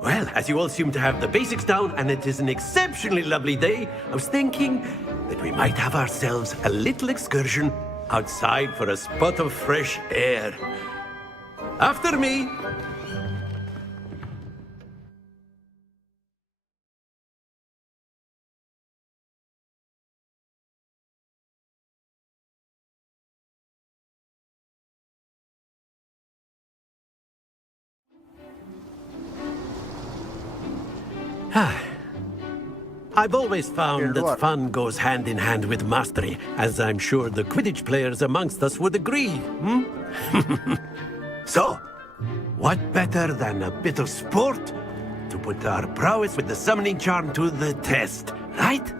Well, as you all seem to have the basics down, and it is an exceptionally lovely day, I was thinking that we might have ourselves a little excursion outside for a spot of fresh air. After me. I've always found that fun goes hand in hand with mastery, as I'm sure the Quidditch players amongst us would agree. So, what better than a bit of sport to to put our prowess with the summoning charm to the test, right?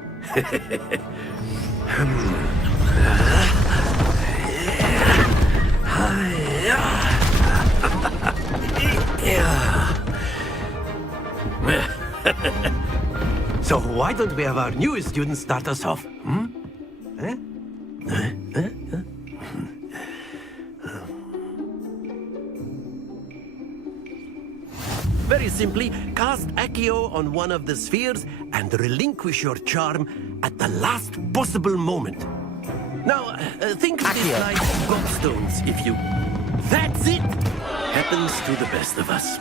So why don't we have our newest student start us off? Eh? Very simply, cast Accio on one of the spheres and relinquish your charm at the last possible moment. Now, think of this like gobstones, if you... That's it! Happens to the best of us.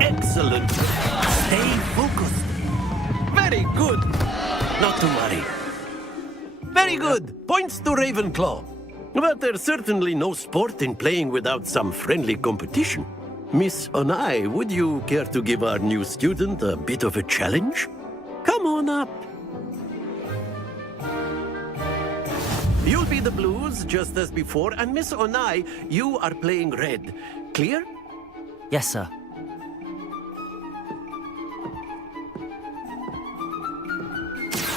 Excellent. Stay focused. Very good. Not to worry. Very good. Points to Ravenclaw. But there's certainly no sport in playing without some friendly competition. Miss Onai, would you care to give our new student a bit of a challenge? Come on up. You'll be the blues, just as before, and Miss Onai, you are playing red. Clear? Yes, sir.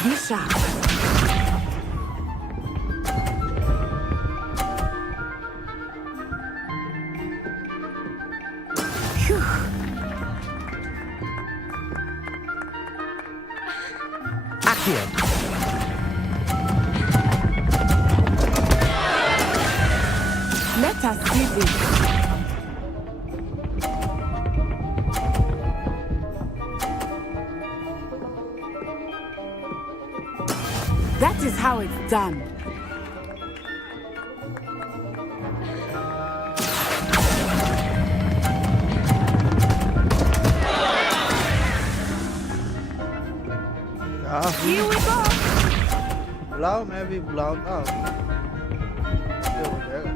Be sharp. Accio. Let us see this. That is how it's done. Here we go. बुलाओ मैं भी बुलाता हूँ ये हो जाएगा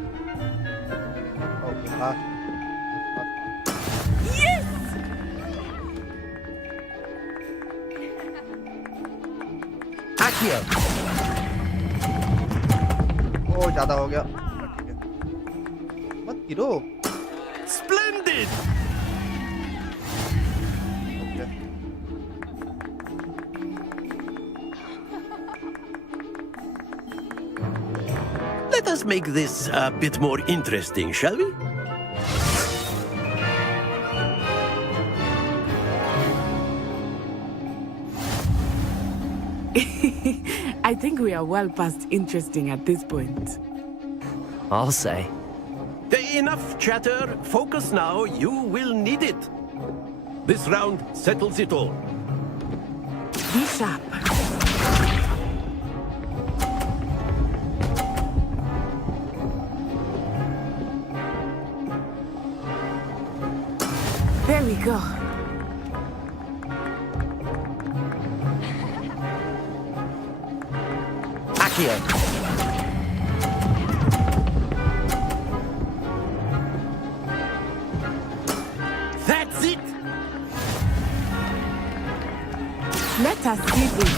okay last Yes! Accio. ओ ज़्यादा हो गया ठीक है मत गिरो Splendid! Let us make this a bit more interesting, shall we? I think we are well past interesting at this point. I'll say. Enough chatter. Focus now. You will need it. This round settles it all. Be sharp. There we go. Accio. That's it! Let us see this.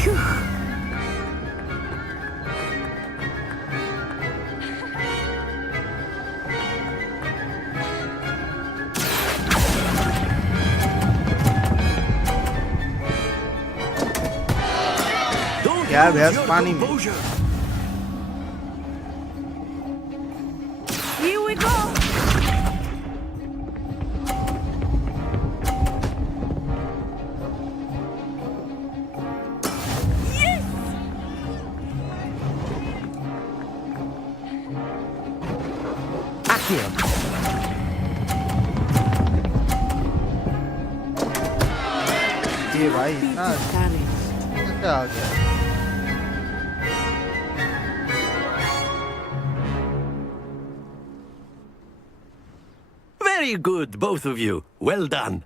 Phew. यार भैंस पानी में Here we go. Yes! Accio. ये भाई इतना कैसे आ गया Very good, both of you. Well done.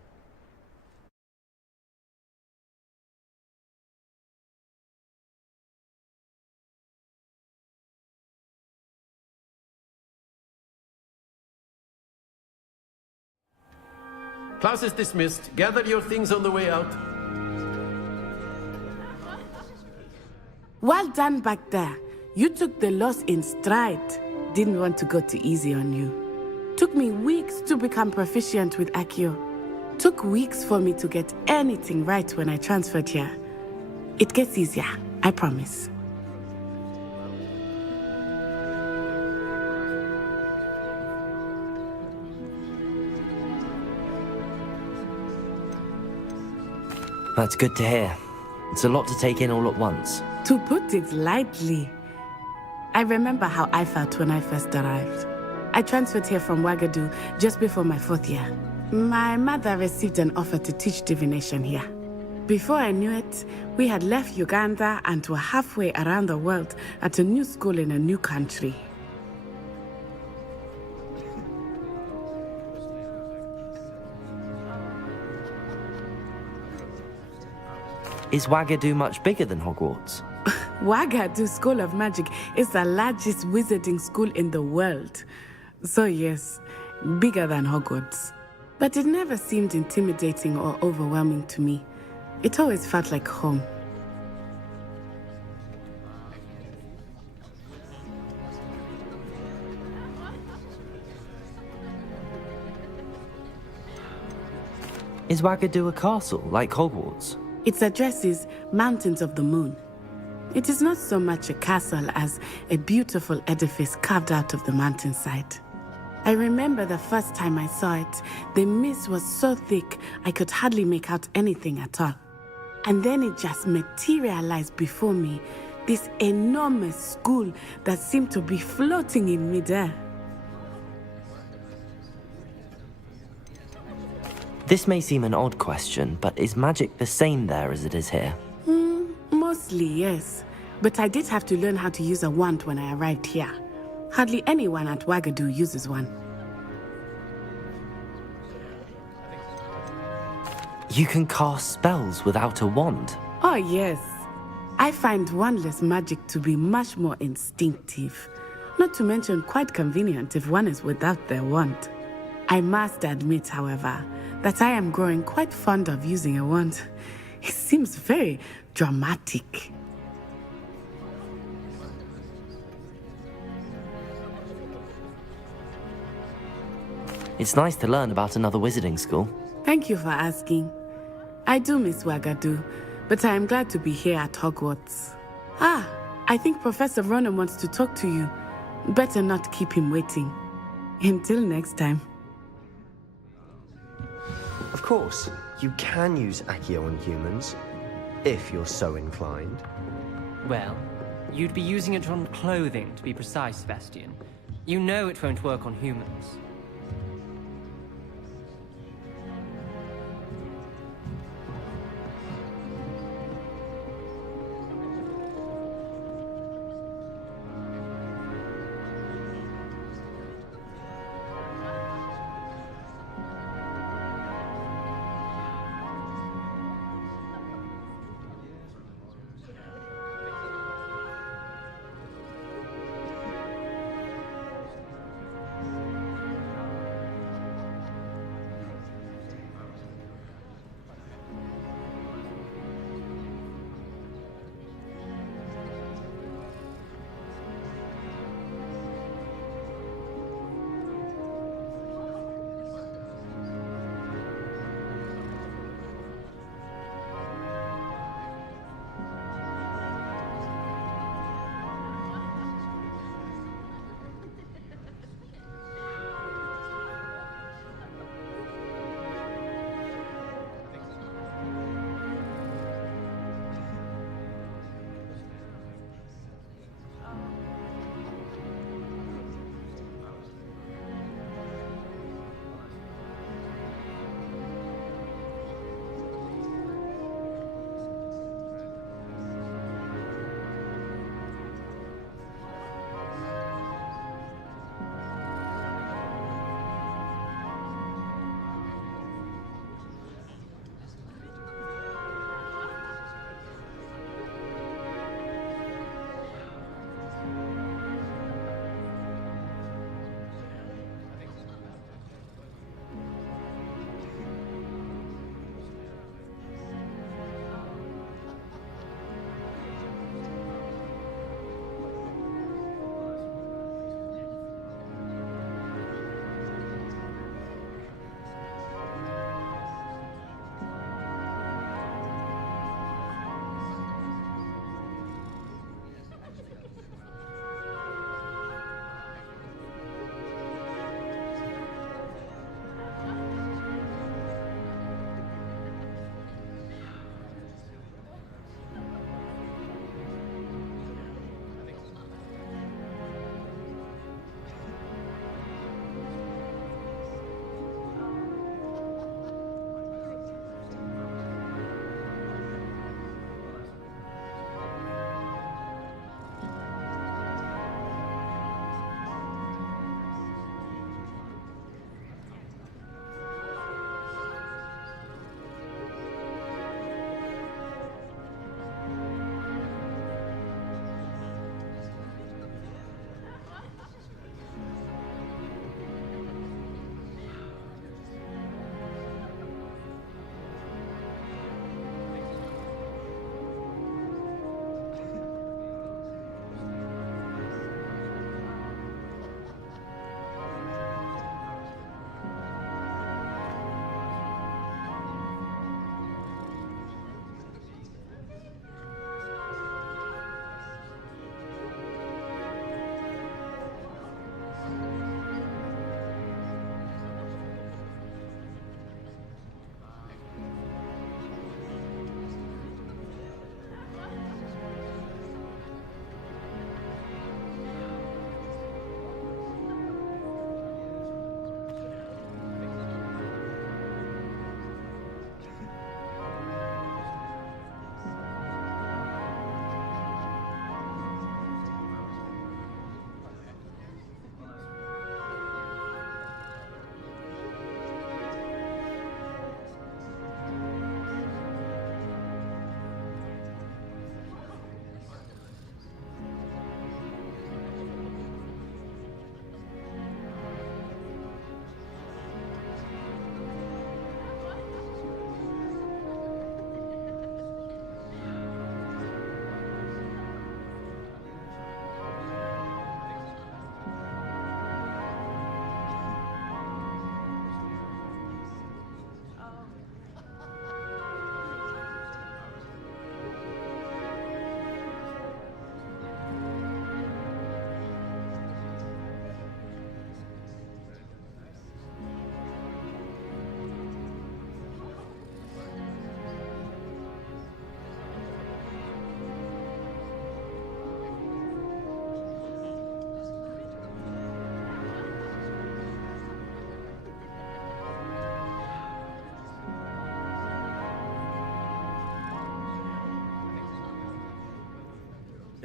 Class is dismissed. Gather your things on the way out. Well done back there. You took the loss in stride. Didn't want to go too easy on you. Took me weeks to become proficient with Accio. Took weeks for me to get anything right when I transferred here. It gets easier, I promise. That's good to hear. It's a lot to take in all at once. To put it lightly, I remember how I felt when I first arrived. I transferred here from Wagadu just before my 4th year. My mother received an offer to teach divination here. Before I knew it, we had left Uganda and were halfway around the world at a new school in a new country. Is Wagadu much bigger than Hogwarts? Wagadu School of Magic is the largest wizarding school in the world. So yes, bigger than Hogwarts. But it never seemed intimidating or overwhelming to me. It always felt like home. Is Wagadu a castle, like Hogwarts? Its address is Mountains of the Moon. It is not so much a castle as a beautiful edifice carved out of the mountainside. I remember the first time I saw it, the mist was so thick I could hardly make out anything at all. And then it just materialized before me, this enormous school that seemed to be floating in midair. This may seem an odd question, but is magic the same there as it is here? Mostly, yes. But I did have to learn how to use a wand when I arrived here. Hardly anyone at Wagadu uses one. You can cast spells without a wand? Oh, yes. I find wandless magic to be much more instinctive. Not to mention quite convenient if one is without their wand. I must admit, however, that I am growing quite fond of using a wand. It seems very dramatic. It's nice to learn about another wizarding school. Thank you for asking. I do miss Wagadu, but I am glad to be here at Hogwarts. Ah, I think Professor Ronan wants to talk to you. Better not keep him waiting. Until next time. Of course, you can use Accio on humans, if you're so inclined. Well, you'd be using it on clothing, to be precise, Sebastian. You know it won't work on humans.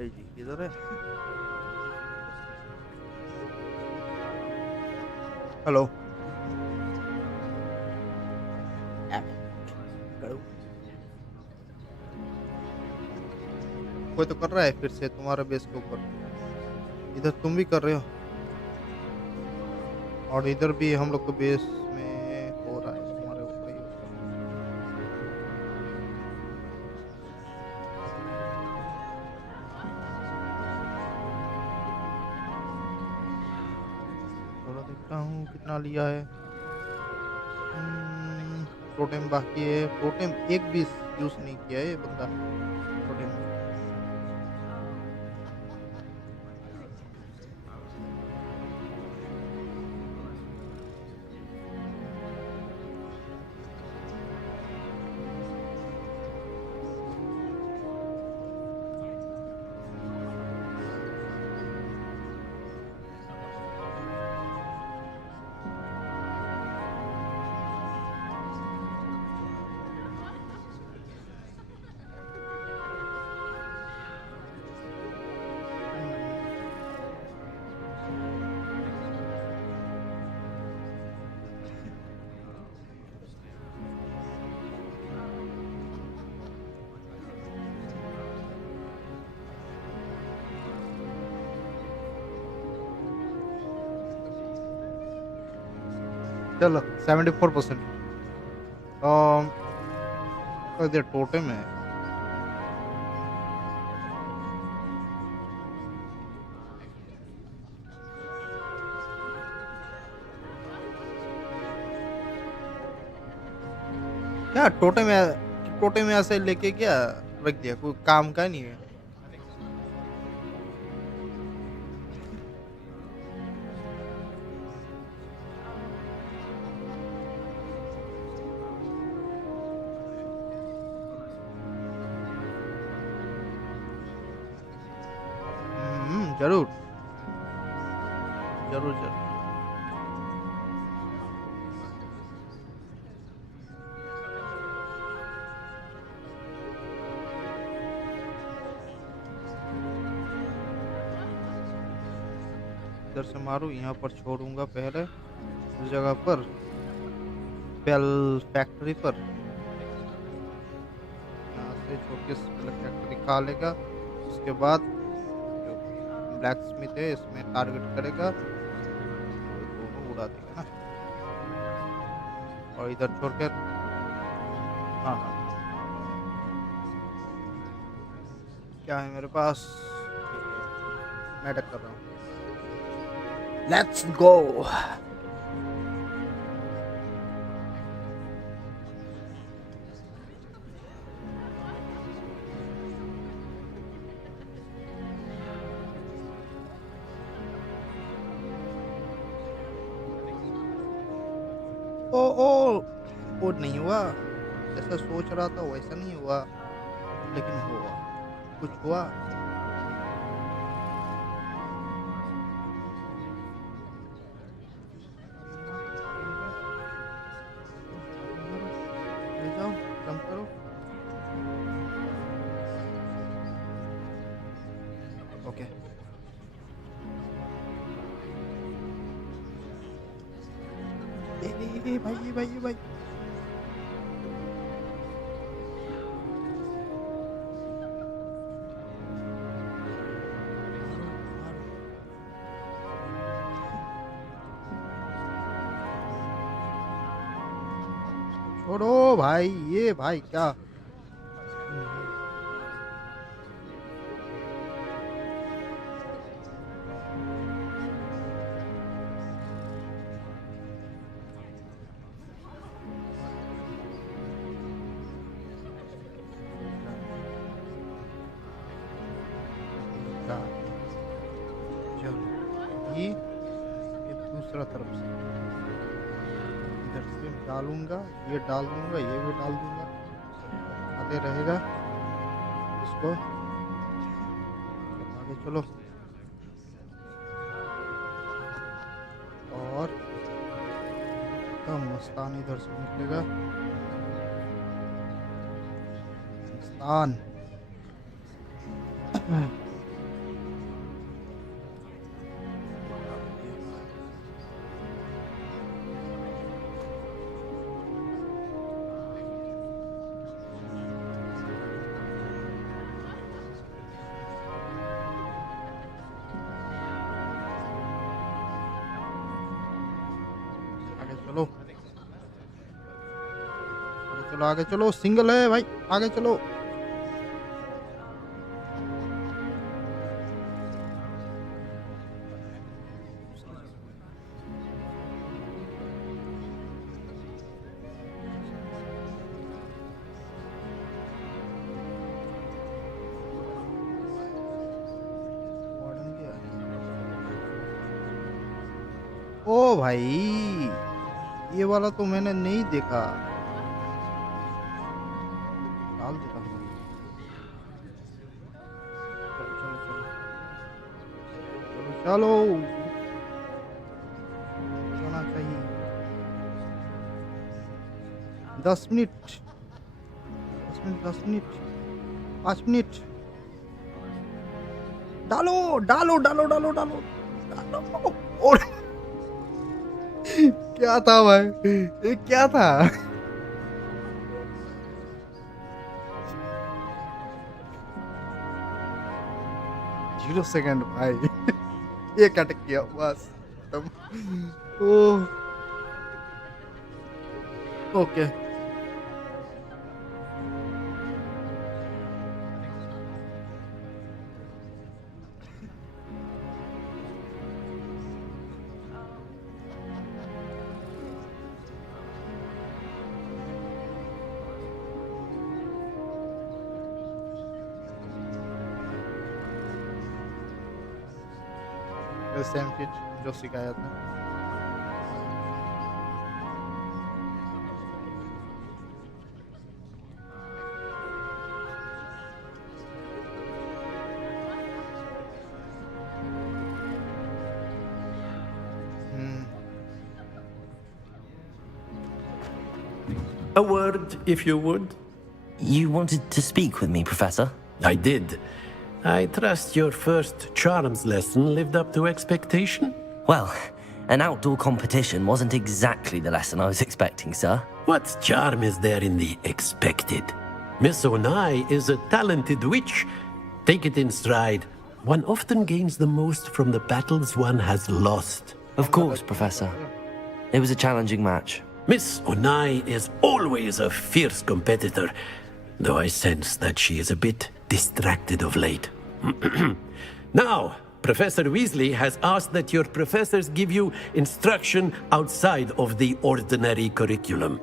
जी किधर है? Hello. कोई तो कर रहा है फिर से तुम्हारा बेस के ऊपर। इधर तुम भी कर रहे हो और इधर भी हम लोग को बेस में हो रहा है तुम्हारे ऊपर ही हो रहा है। थोड़ा देखता हूँ कितना लिया है। टोटेम बाकी है। टोटेम एक भी यूज नहीं किया है ये बंदा। टोटेम चलो 74%। इधर टोटेम है। क्या टोटेम ऐसे लेके क्या रख दिया? कोई काम का नहीं है। जरूर जरूर जरूर। इधर से मारू, यहाँ पर छोड़ूंगा पहले उस जगह पर बेल फैक्ट्री पर। यहाँ से छोड़ के पहले फैक्ट्री खा लेगा, उसके बाद ब्लैक स्मिथ है इसमें टारगेट करेगा तो दोनों उड़ा देगा ना। और इधर छोड़ कर हाँ क्या है मेरे पास? मैं अटैक कर रहा हूँ। Let's go. ओ नहीं हुआ जैसा सोच रहा था, वैसा नहीं हुआ, लेकिन हुआ, कुछ हुआ। ले जाओ, जंप करो। ओके भाई छोड़ो भाई, ये भाई क्या चलो ये दूसरा तरफ से इधर से डालूंगा, ये डाल दूंगा, ये भी डाल दूंगा, आगे रहेगा इसको। आगे चलो और कम मस्तान इधर से निकलेगा। मस्तान चलो आगे चलो, सिंगल है भाई, आगे चलो। ओ भाई, ये वाला तो मैंने नहीं देखा। डाल देता हूँ। चलो चलो चलो चलो चलो, होना चाहिए। 10 मिनट 10 मिनट 10 मिनट 5 मिनट। डालो डालो डालो डालो डालो डालो। और क्या था भाई, ये क्या था? 0 सेकंड भाई। ये कट गया बस। Oh okay. सेम चीज जो सिखाया था। A word, if you would. You wanted to speak with me, Professor? I did. I trust your first charms lesson lived up to expectation? Well, an outdoor competition wasn't exactly the lesson I was expecting, sir. What charm is there in the expected? Miss Onai is a talented witch. Take it in stride. One often gains the most from the battles one has lost. Of course, Professor. It was a challenging match. Miss Onai is always a fierce competitor, though I sense that she is a bit distracted of late. Now, Professor Weasley has asked that your professors give you instruction outside of the ordinary curriculum.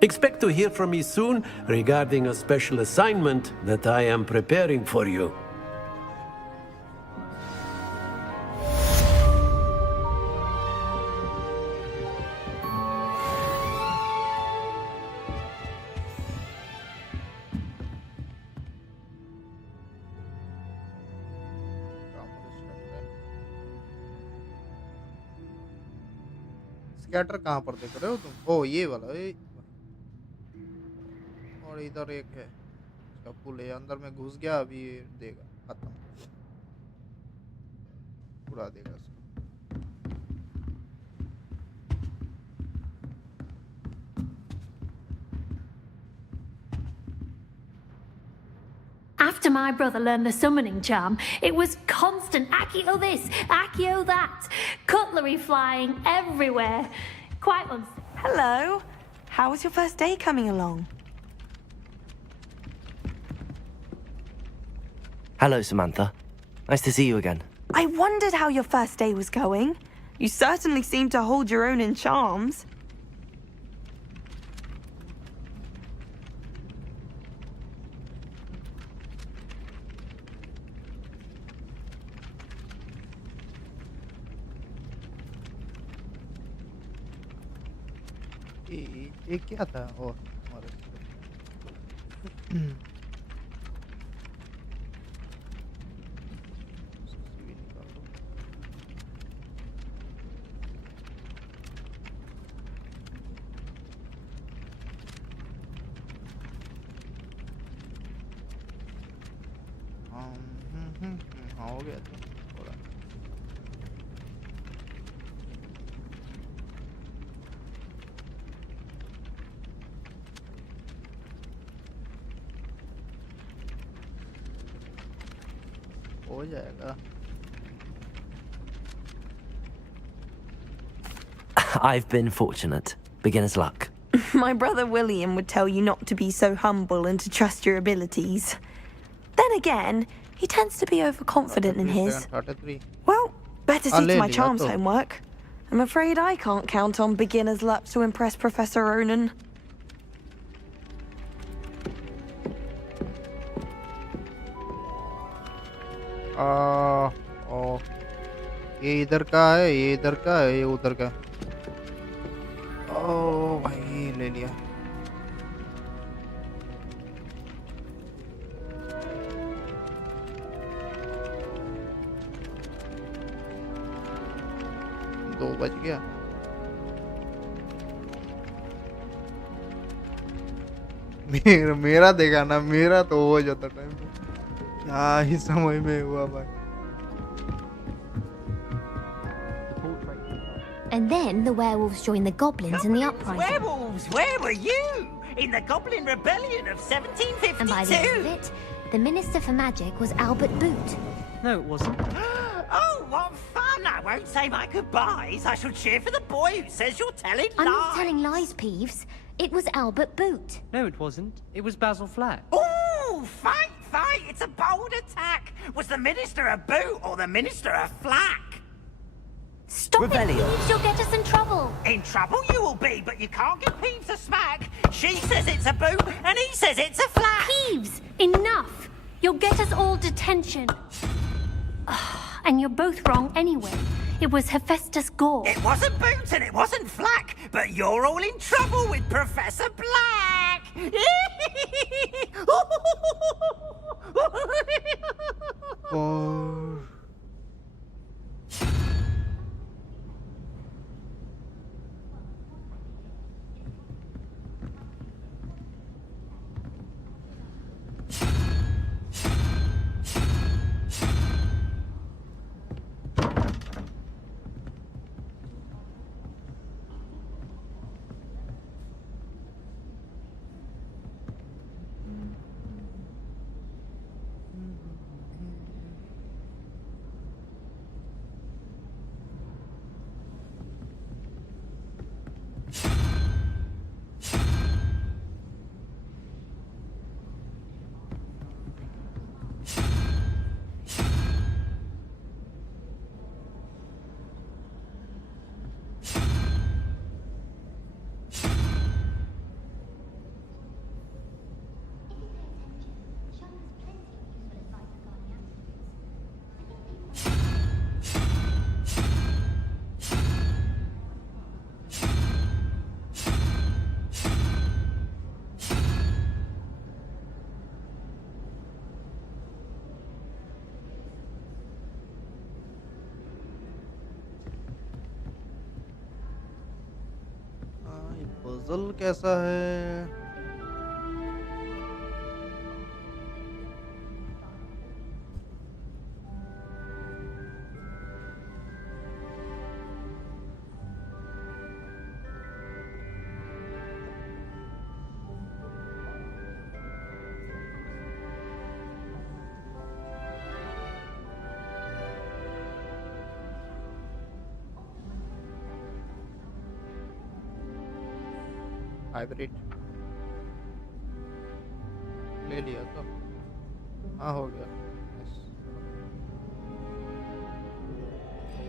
Expect to hear from me soon regarding a special assignment that I am preparing for you. Scatter कहाँ पर देख रहे हो तुम? ओ ये वाला ये। और इधर एक है, इसका पुल है, अंदर में घुस गया, अभी ये देगा, खत्म, पूरा देगा इसको। After my brother learned the summoning charm, it was constant Accio this, Accio that, cutlery flying everywhere. Quite unsafe. Hello. How was your first day coming along? Hello, Samantha. Nice to see you again. I wondered how your first day was going. You certainly seem to hold your own in charms. ये क्या था? ओ हमारे हाँ हो गया था थोड़ा। हो जाएगा। I've been fortunate. Beginner's luck. My brother William would tell you not to be so humble and to trust your abilities. Then again, he tends to be overconfident in his. Well, better see to my charms homework. I'm afraid I can't count on beginner's luck to impress Professor Ronan. ये इधर का है, ये इधर का है, ये उधर का। ओ भाई ले लिया। दो बज गया। मेरा देखा ना, मेरा तो हो जाता टाइम पे। क्या ही समय में हुआ भाई। And then the werewolves joined the goblins in the uprising. Werewolves, where were you? In the Goblin Rebellion of 1752? And by the end of it, the Minister for Magic was Albert Boot. No, it wasn't. Oh, what fun! I won't say my goodbyes. I shall cheer for the boy who says you're telling lies. I'm not telling lies, Peeves. It was Albert Boot. No, it wasn't. It was Basil Flack. Oh, fight! It's a bold attack. Was the Minister a boot or the Minister a flack? Stop Rebellion. it, Peeves. You'll get us in trouble. In trouble you will be, but you can't give Peeves a smack. She says it's a boot, and he says it's a flack. Peeves, enough. You'll get us all detention. And you're both wrong anyway. It was Hephaestus Gore. It wasn't boot and it wasn't flack, but you're all in trouble with Professor Black. Puzzle कैसा है? Hybrid ले लिया तो हाँ हो गया,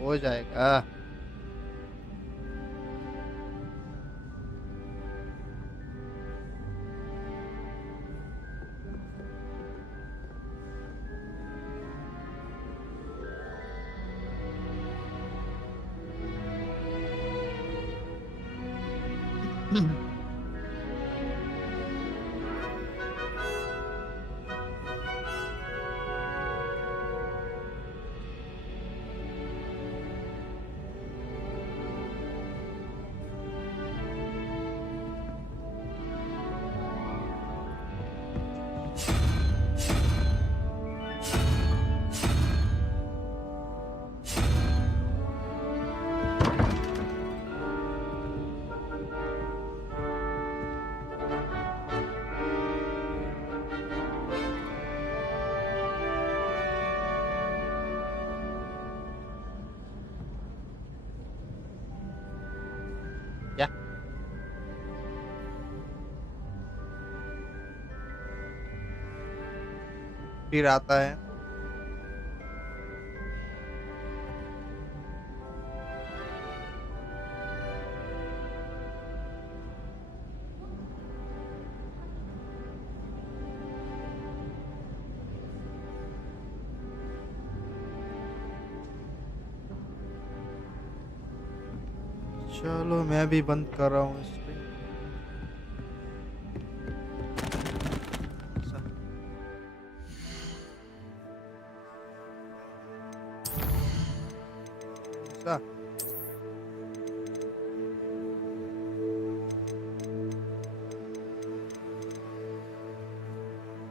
हो जाएगा। फिर आता है। चलो मैं भी बंद कर रहा हूँ स्ट्रीम।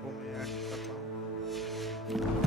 मैं ऐड कर रहा हूँ।